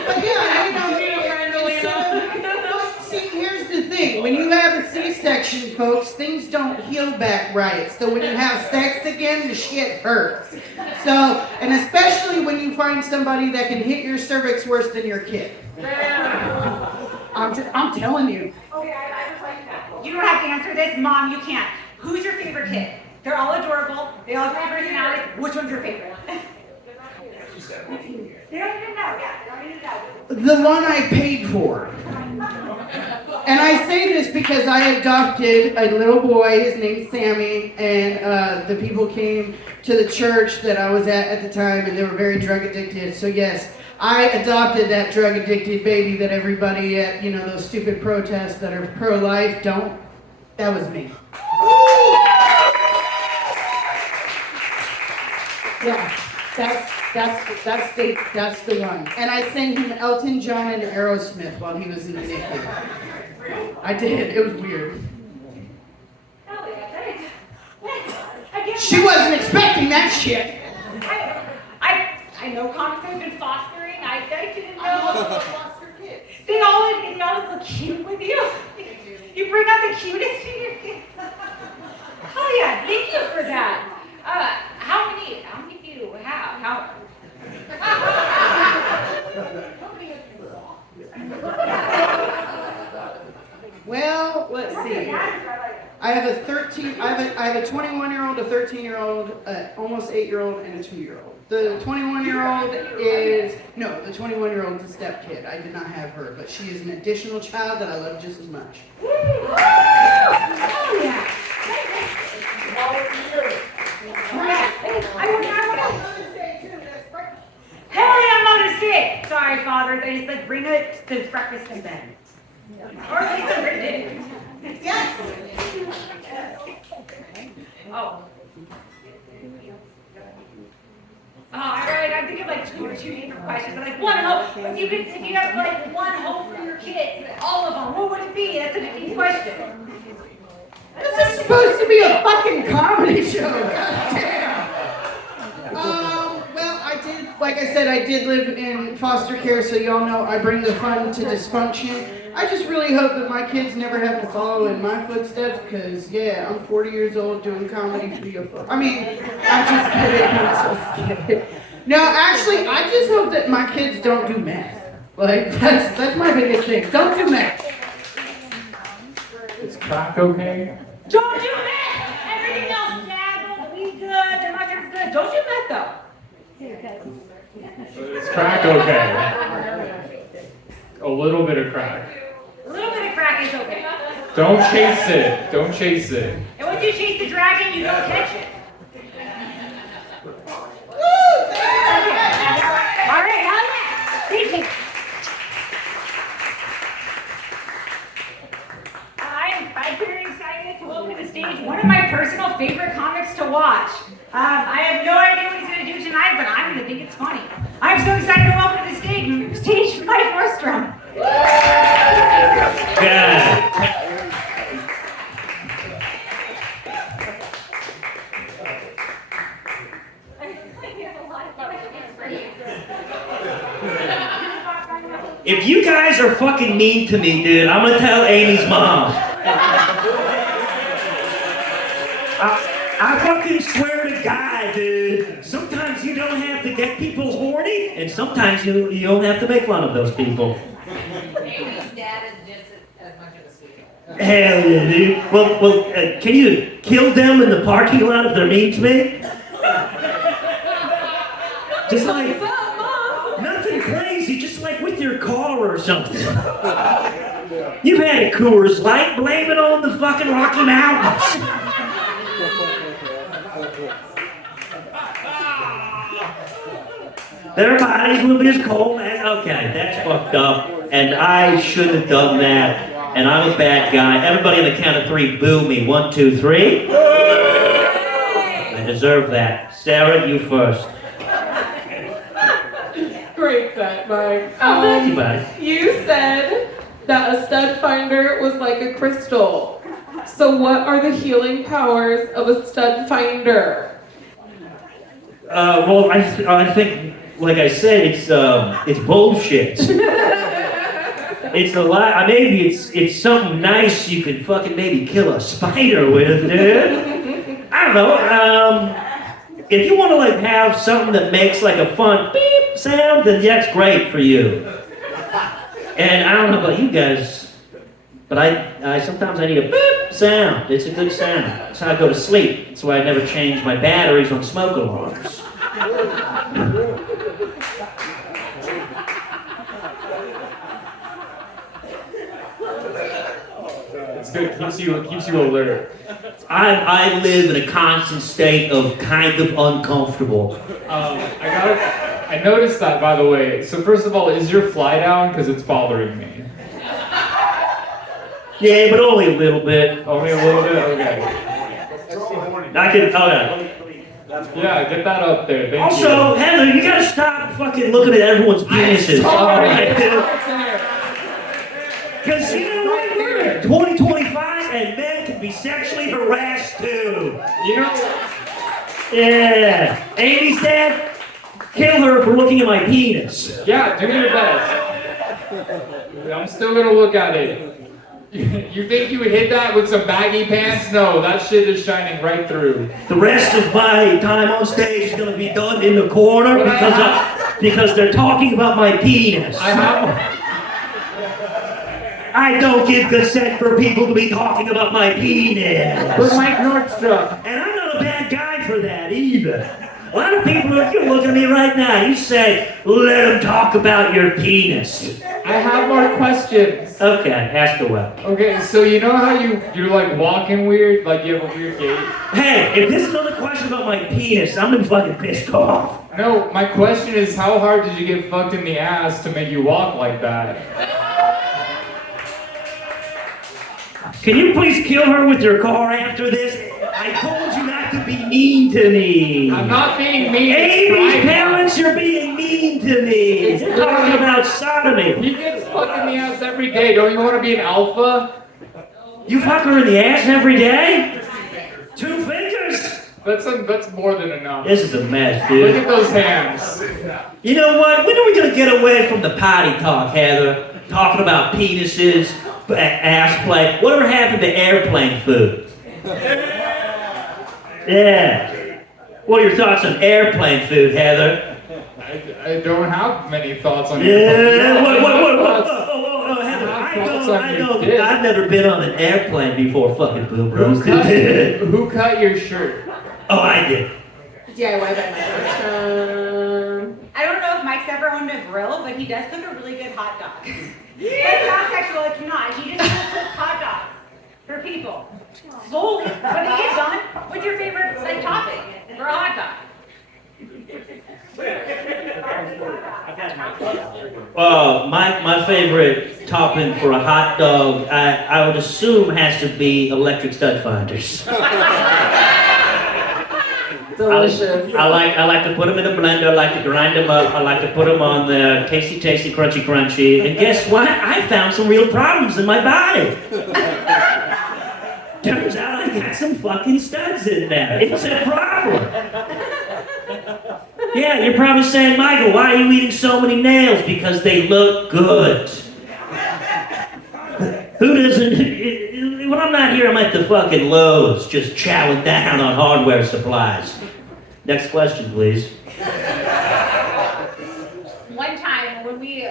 But see, here's the thing. When you have a C-section, folks, things don't heal back right. So when you have sex again, the shit hurts. So, and especially when you find somebody that can hit your cervix worse than your kid. I'm telling you. Okay, I just like that. You don't have to answer this, Mom. You can't. Who's your favorite kid? They're all adorable. They all have great personalities. Which one's your favorite? They don't even know. Yeah, they don't even know. The one I paid for. And I say this because I adopted a little boy, his name's Sammy, and the people came to the church that I was at the time, and they were very drug addicted. So yes, I adopted that drug addicted baby that everybody at, you know, those stupid protests that are pro-life don't. That was me. Yeah, that's the one. And I sang him Elton John and Aerosmith while he was in the NICU. I did. It was weird. She wasn't expecting that shit. I know comics have been fostering. I didn't know. They always look cute with you. You bring out the cutest in your kids. Oh yeah, thank you for that. How many do you have? Well, let's see. I have a 21-year-old, a 13-year-old, almost 8-year-old, and a 2-year-old. The 21-year-old is the 21-year-old is a step kid. I did not have her, but she is an additional child that I love just as much. Oh yeah. Hell yeah, Mother's Day! Sorry, Father, they just bring it to breakfast in bed. Or at least I did. Yes. Oh. Alright, I'm thinking like two different questions. But like one hope. If you have like one hope for your kids, all of them, what would it be? That's an easy question. This is supposed to be a fucking comedy show. God damn. Well, like I said, I did live in foster care, so y'all know I bring the fun to dysfunction. I just really hope that my kids never have to follow in my footsteps, because, yeah, I'm 40 years old doing comedy for you. I mean, I'm just kidding. I'm just kidding. No, actually, I just hope that my kids don't do meth. Like, that's my biggest thing. Don't do meth. Is crack okay? Don't do meth! Everything else, dabble, weed good, the mushrooms good. Don't do meth though. Is crack okay? A little bit of crack. A little bit of crack is okay. Don't chase it. Don't chase it. And once you chase the dragon, you don't catch it. All right, hell yeah. Thank you. I'm very excited to welcome to the stage one of my personal favorite comics to watch. I have no idea what he's going to do tonight, but I'm going to think it's funny. I'm so excited to welcome to the stage Mike Nordstrom. Yeah. If you guys are fucking mean to me, dude, I'm gonna tell Amy's mom. I fucking swear to God, dude. Sometimes you don't have to get people horny, and sometimes you don't have to make fun of those people. Amy's dad is just as much of a sweetheart. Hell yeah, dude. Well, can you kill them in the parking lot if they're mean to me? Just like, nothing crazy, just like with your car or something. You've had a Coors Light, blame it on the fucking Rocky Mountains. Their bodies will be as cold as, okay, that's fucked up, and I shouldn't have done that, and I'm a bad guy. Everybody on the count of 3, boo me. 1, 2, 3. I deserve that. Sarah, you first. Great set, Mike. Thank you, buddy. You said that a stud finder was like a crystal. So what are the healing powers of a stud finder? Well, I think, like I said, it's bullshit. It's a lot. Maybe it's something nice you could fucking maybe kill a spider with, dude. I don't know. If you want to like have something that makes like a fun beep sound, then that's great for you. And I don't know about you guys, but I sometimes I need a beep sound. It's a good sound. That's how I go to sleep. That's why I never change my batteries on smoke alarms. It's good. Keeps you alert. I live in a constant state of kind of uncomfortable. I noticed that, by the way. So first of all, is your fly down? Because it's bothering me. Yeah, but only a little bit. Only a little bit. Okay. I can. Hold on. Yeah, get that up there. Thank Also, you. Heather, you gotta stop fucking looking at everyone's penises. Because you know what? We're in 2025 and men can be sexually harassed too. You know. Yeah. Amy's dad, kill her for looking at my penis. Yeah, do your best. I'm still gonna look at it. You think you would hit that with some baggy pants? No, that shit is shining right through. The rest of my time on stage is gonna be done in the corner because they're talking about my penis. I don't give consent for people to be talking about my penis. But Mike Nordstrom. And I'm not a bad guy for that either. A lot of people, if you look at me right now, you say, let them talk about your penis. I have more questions. Okay, ask away. Okay, so you know how you're like walking weird, like you have a weird gait? Hey, if this is another question about my penis, I'm gonna be fucking pissed off. No, my question is how hard did you get fucked in the ass to make you walk like that? Can you please kill her with your car after this? I told you not to be mean to me. I'm not being mean. Amy's parents, you're being mean to me. You're talking about sodomy. He gets fucked in the ass every day. Don't you want to be an alpha? You fuck her in the ass every day? 2 fingers? That's more than enough. This is a mess, Look dude. at those hands. You know what? When are we gonna get away from the potty talk, Heather? Talking about penises, ass play. Whatever happened to airplane food? Yeah. What are your thoughts on airplane food, Heather? I don't have many thoughts on Yeah. your What? Heather, I know. I've never been on an airplane before. Fucking boom bros. Who cut your shirt? Oh, I did. DIY by Mike. I don't know if Mike's ever owned a grill, but he does cook a really good hot dog. It's not sexual, it's not. He just cooks hot dogs for people. Slowly. When he gets done, what's your favorite topping for a hot dog? My favorite topping for a hot dog, I would assume has to be electric stud finders. Delicious. I like to put them in a blender. I like to grind them up. I like to put them on the tasty, crunchy. And guess what? I found some real problems in my body. Turns out I got some fucking studs in there. It's a problem. Yeah, you're probably saying, Michael, why are you eating so many nails? Because they look good. Who doesn't? When I'm not here, I'm at the fucking Lowe's, just chowing down on hardware supplies. Next question, please. One time when you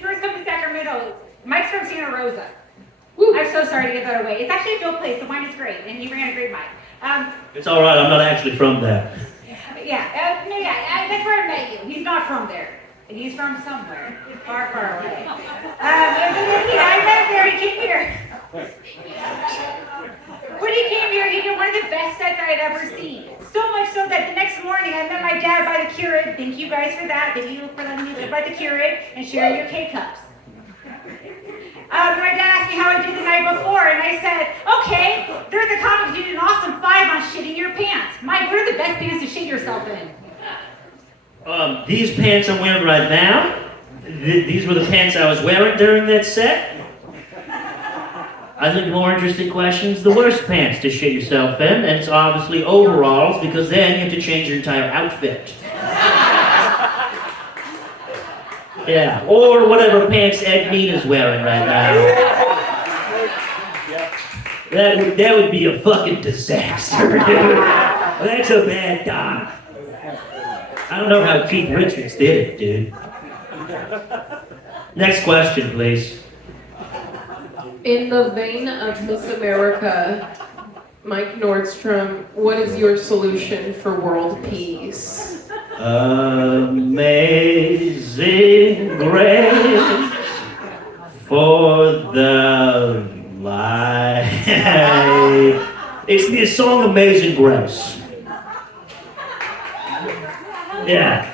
first come to Sacramento, Mike's from Santa Rosa. I'm so sorry to give that away. It's actually a dope place. The wine is great, and he ran a great mine. It's all right. I'm not actually from there. That's where I met you. He's not from there. He's from somewhere, far, far away. I met there. He came here. When he came here, he did one of the best sets I had ever seen. So much so that the next morning I met my dad by the Keurig. Thank you guys for that. Thank you for letting me live by the Keurig and share your K-cups. My dad asked me how I did the night before, and I said, okay, there's a comic who did an awesome 5 on shitting your pants. Mike, what are the best pants to shit yourself in? These pants I'm wearing right now, these were the pants I was wearing during that set. I think more interesting questions, the worst pants to shit yourself in, and it's obviously overalls, because then you have to change your entire outfit. Yeah, or whatever pants Ed Mean is wearing right now. That would be a fucking disaster, dude. That's a bad time. I don't know how Keith Richards did it, dude. Next question, please. In the vein of Miss America, Mike Nordstrom, what is your solution for world peace? Amazing grace for the life It's the song Amazing Grace. Yeah.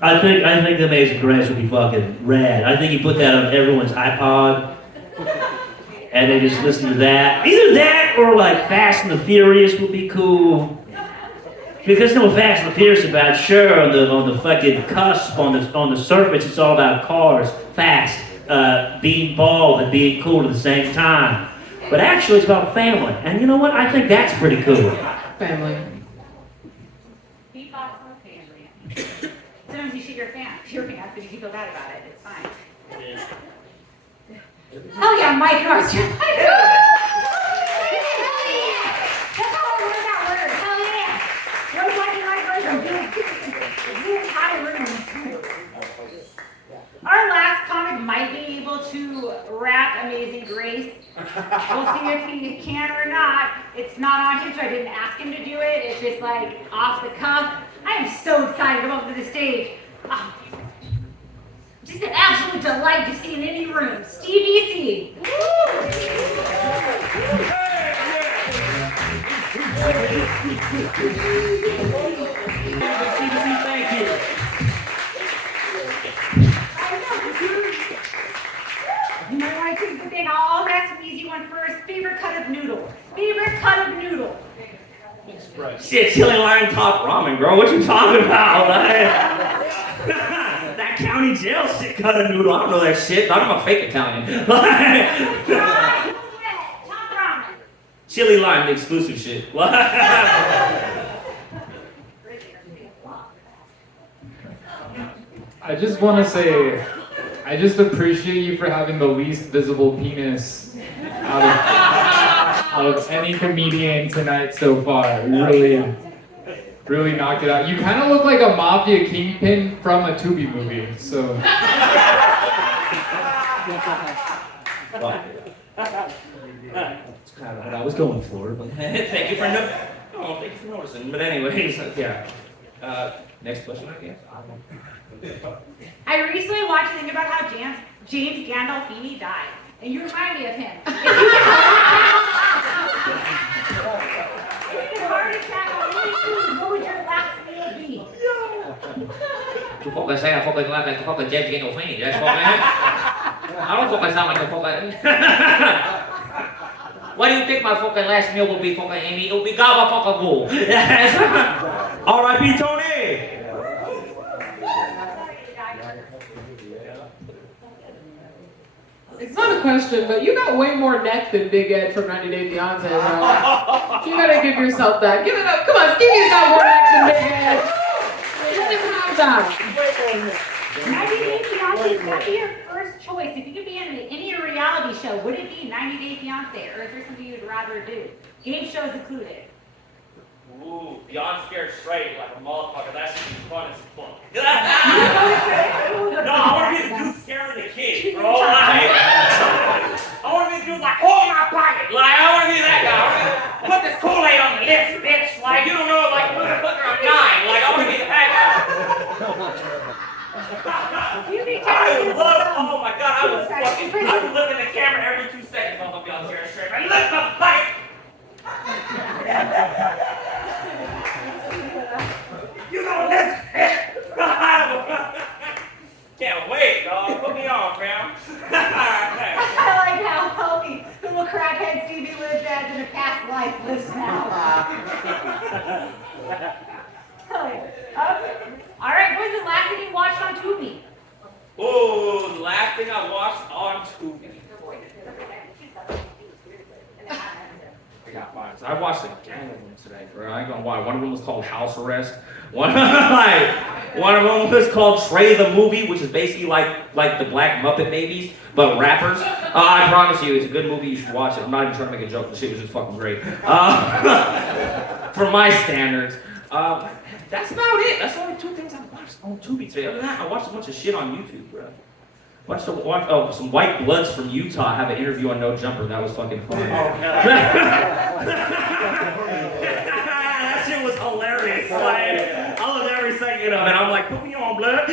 I think the Amazing Grace would be fucking rad. I think you put that on everyone's iPod and they just listen to that. Either that or like Fast and the Furious would be cool. Because no Fast and the Furious about, sure, on the fucking cusp, on the surface, it's all about cars, fast, being bald and being cool at the same time. But actually, it's about family. And you know what? I think that's pretty cool. Family. Beatbox or family. Sometimes you shit your pants because you feel bad about it. It's fine. Hell yeah, Mike North. Hell yeah! That's how I learned that word. Hell yeah! No fucking Mike North. I'm doing high room. Our last comic might be able to rap Amazing Grace. We'll see if he can or not. It's not on him, so I didn't ask him to do it. It's just like off the cuff. I am so excited to go up to the stage. Just an absolute delight to see in any room. Steve Easy. Thank you. You might want to take the thing. I'll ask an easy one first. Favorite cut of noodle. Favorite cut of noodle. Shit, chili lime top ramen, bro. What you talking about? That county jail shit cut of noodle. I don't know that shit. I'm a fake Italian. Top ramen. Chili lime, the exclusive shit. I just want to say, I just appreciate you for having the least visible penis out of any comedian tonight so far. You really knocked it out. You kind of look like a mafia kingpin from a Tubi movie. So. That's kind of what I was going for, but thank you for noticing. But anyways, yeah. Next question, I guess. I recently watched a thing about how James Gandolfini died, and you remind me of him. If you had a heart attack on any food, what would your last meal be? You fucking say I fucking like fucking James Gandolfini. That's fucking. I don't fucking sound like a fucking. What do you think my fucking last meal will be, fucking Amy? It will be gobba fucking bull. R.I.P. Tony. It's not a question, but you got way more neck than Big Ed from 90 Day Fiancé, bro. You gotta give yourself that. Give it up. Come on, Stevie's got more neck than Big Ed. Let him have that. 90 Day Fiancé, that'd be your first choice. If you could be in any reality show, would it be 90 Day Fiancé, or is there something you'd rather do? Game shows included. Ooh, Beyond Scared Straight, like a motherfucker. That should be fun as fuck. No, I want to be the dude scaring the kids, bro. Like, I want to be the dude like, hold my pocket. Like, I want to be that guy. Put this Kool-Aid on the lips, bitch. Like, you don't know, like, motherfucker, I'm dying. Like, I want to be that guy. Oh my god, I would look in the camera every 2 seconds while I'm Beyond Scared Straight. I look my pocket. You know this. Can't wait, dog. Put me on, fam. I like how healthy little crackhead Stevie lived as in a past life lives now. All right, what was the last thing you watched on Tubi? Oh, the last thing I watched on Tubi. I got 5. So I watched a gang of them today, bro. I ain't gonna lie. One of them was called House Arrest. One of them was called Trey the Movie, which is basically like the Black Muppet Babies, but rappers. I promise you, it's a good movie. You should watch it. I'm not even trying to make a joke. The shit was just fucking great. For my standards. That's about it. That's the only 2 things I watched on Tubi today. Other than that, I watched a bunch of shit on YouTube, bro. Watched some white bloods from Utah have an interview on No Jumper. That was fucking fun. That shit was hilarious. Like, I loved every second of it. I'm like, put me on, blood.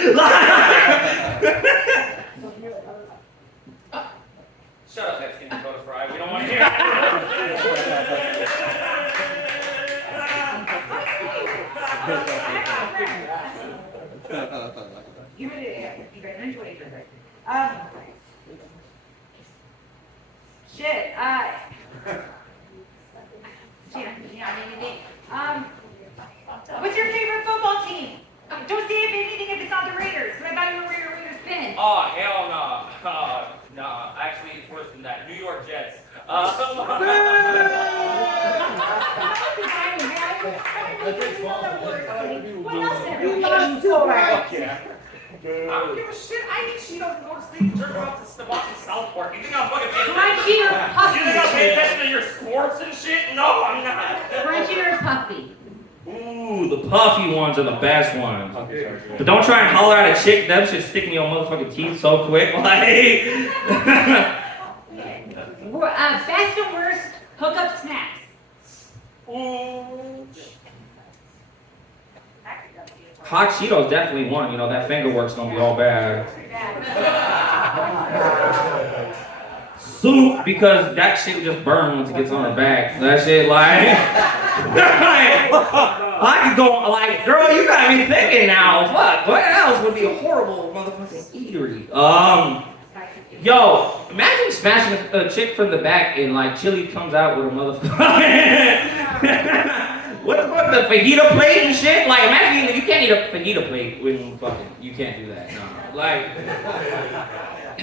Shut up, Mexican Dakota Fry. We don't want to hear it. You better enjoy it. Shit. What's your favorite football team? Don't say if anything if it's not the Raiders. What about your Raiders fan? Oh, hell no. No, actually, it's worse than that. New York Jets. What else have you I don't give a shit. I eat Cheetos and go to sleep. Jerk off to watching South Park. You think I'm fucking paying Crunchy or puffy? You think I'm paying attention to your sports and shit? No, I'm not. Crunchy or puffy? Ooh, the puffy ones are the best ones. But don't try and holler at a chick. Them shit stick in your motherfucking teeth so quick. Like. Best and worst hookup snacks. Hot Cheetos definitely one. You know that finger work's gonna be all bad. Soup because that shit just burn once it gets on her back. That shit like. I could go like, girl, you got me thinking now. Fuck, what else would be a horrible motherfucking eatery? Yo, imagine smashing a chick from the back and like chili comes out with a motherfucker. What the fuck, the fajita plate and shit? Like, imagine you can't eat a fajita plate when fucking, you can't do that, no. Like,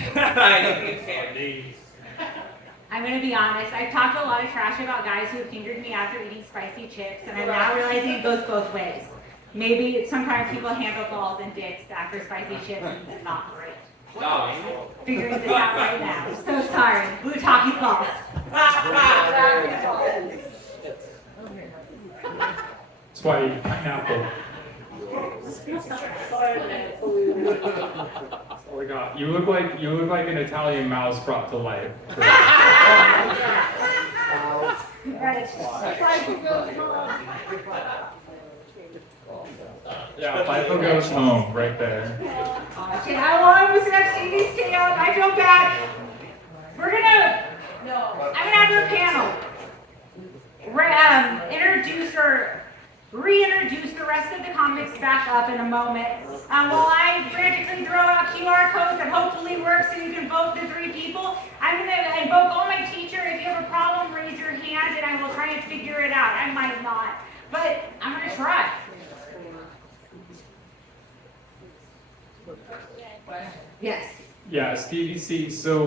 you can't do. I'm gonna be honest, I've talked a lot of trash about guys who have fingered me after eating spicy chips, and I'm now realizing it goes both ways. Maybe sometimes people handle balls and dicks after spicy chips, and it's not great. No. Figuring this out right now. So sorry. Blue talkie false. That's why you eat pineapple. Oh my God. You look like an Italian mouse brought to life. Yeah, FIFO goes home right there. Okay, how long was the next TV stay up? I feel bad. I'm gonna have a panel. Reintroduce the rest of the comics back up in a moment. While I frantically throw out QR codes that hopefully work so you can vote the 3 people, I'm gonna invoke all my teacher. If you have a problem, raise your hand and I will try and figure it out. I might not, but I'm gonna try. Yes. Yeah, Stevie C. So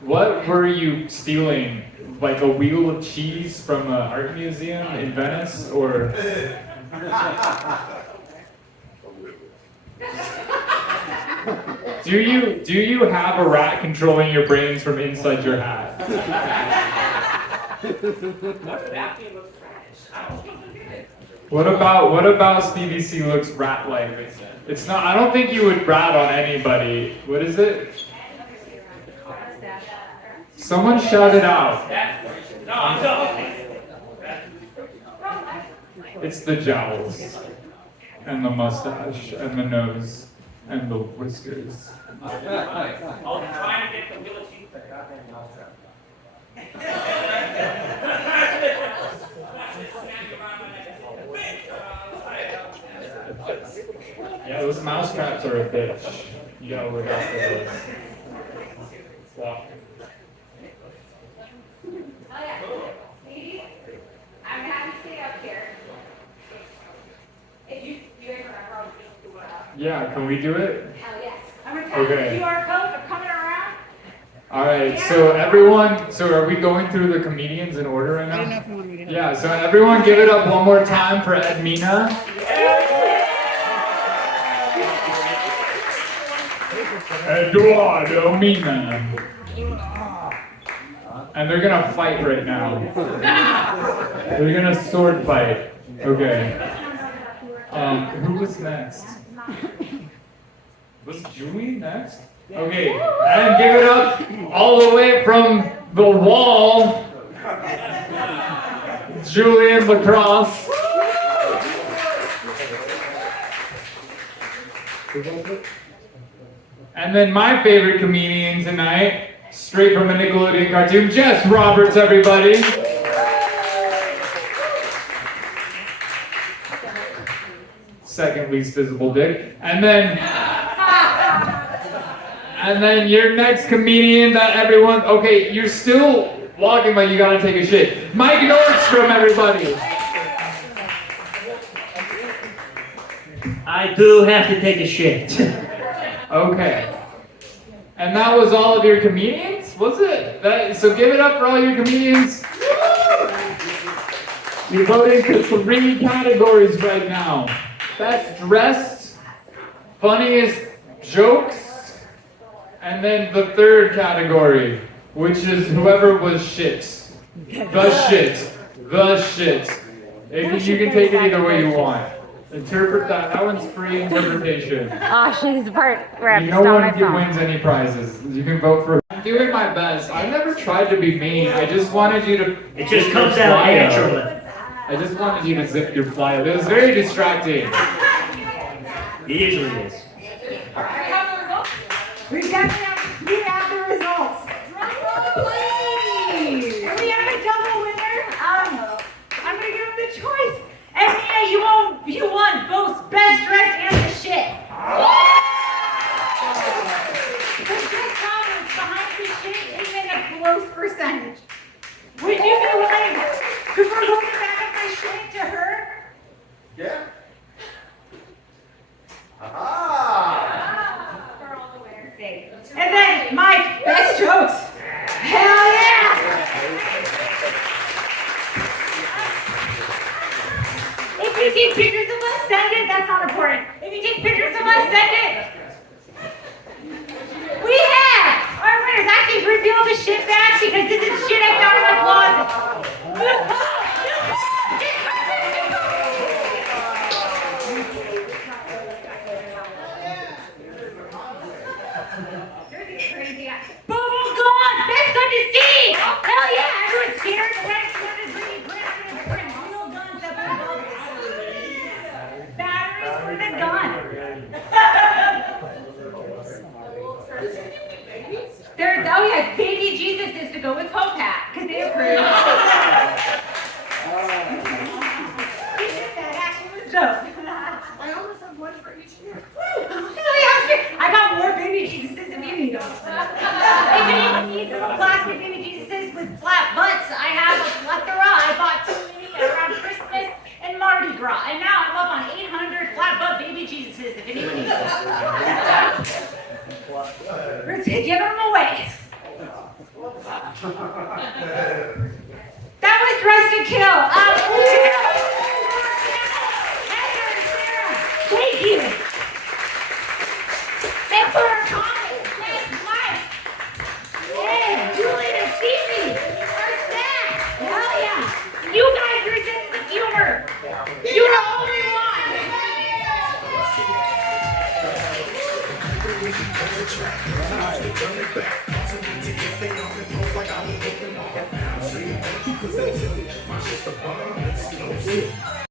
what were you stealing? Like a wheel of cheese from an art museum in Venice, or? Do you have a rat controlling your brains from inside your hat? What about Stevie C looks rat-like? It's not. I don't think you would rat on anybody. What is it? Someone shout it out. It's the jowls, and the mustache, and the nose, and the whiskers. I'm trying to get the wheel of cheese back. Yeah, those mouse traps are a bitch. You gotta look out for those. Walk. Oh yeah. Ladies, I'm gonna have you stay up here. If you ever remember, I'll just do it up. Yeah, can we do it? Hell yes. I'm gonna tell you Okay. the QR codes are coming around. All right, so everyone, so are we going through the comedians in order right now? Yeah, so everyone give it up one more time for Edmina. Eduardo Mina. And they're gonna fight right now. They're gonna sword fight. Okay. Who was next? Was Julie next? Okay, and give it up all the way from the wall, Julian Lacrosse. And then my favorite comedian tonight, straight from a Nickelodeon cartoon, Jess Roberts, everybody. Second least visible dick. And then your next comedian that everyone, okay, you're still walking, but you gotta take a shit. Mike Nordstrom, everybody. I do have to take a shit. Okay. And that was all of your comedians? Was it? So give it up for all your comedians. You're voting for 3 categories right now. Best dressed, funniest jokes, and then the third category, which is whoever was shit. The shit. The shit. You can take it either way you want. Interpret that. That one's free interpretation. She's the part where I have to No stop one my phone. wins any prizes. You can vote for. I'm doing my best. I've never tried to be mean. I just wanted you to. It just zip comes your out flyer. naturally. I just wanted you to zip your flyer. It was very distracting. It usually is. We have the results. Please. And we have a double winner. I'm gonna give them the choice. And Mia, you won both best dressed and the shit. The shit comments behind the shit came in a close percentage. Would you be willing to forego the back of my shit to her? Yeah. Aha! For all the winners' sake. And then Mike, best jokes. Hell yeah! If you take pictures of us, send it. That's not important. If you take pictures of us, send it. We have our winners. Actually, reveal the shit back because this is shit I found in my closet. Bubble gone! Best gun to see! Hell yeah! Everyone's scared. The next one is really different. Real guns that blow bubbles. Batteries for the gun. Oh yeah, baby Jesus is to go with Popat, because they approved. That action was dope. I almost have one for each year. I got more baby Jesuses if you need them. If anyone needs some plastic baby Jesuses with flat butts, I have a plethora. I bought 2 around Christmas and Mardi Gras, and now I'm up on 800 flat butt baby Jesuses if anyone needs them. We're giving them away. That was Dress to Kill. Thank you. Thanks for our comments. Thanks, Mike. Hey, Julie and Stevie. Our staff. Hell yeah. You guys are sense of humor. You're all we want. Like I was looking on the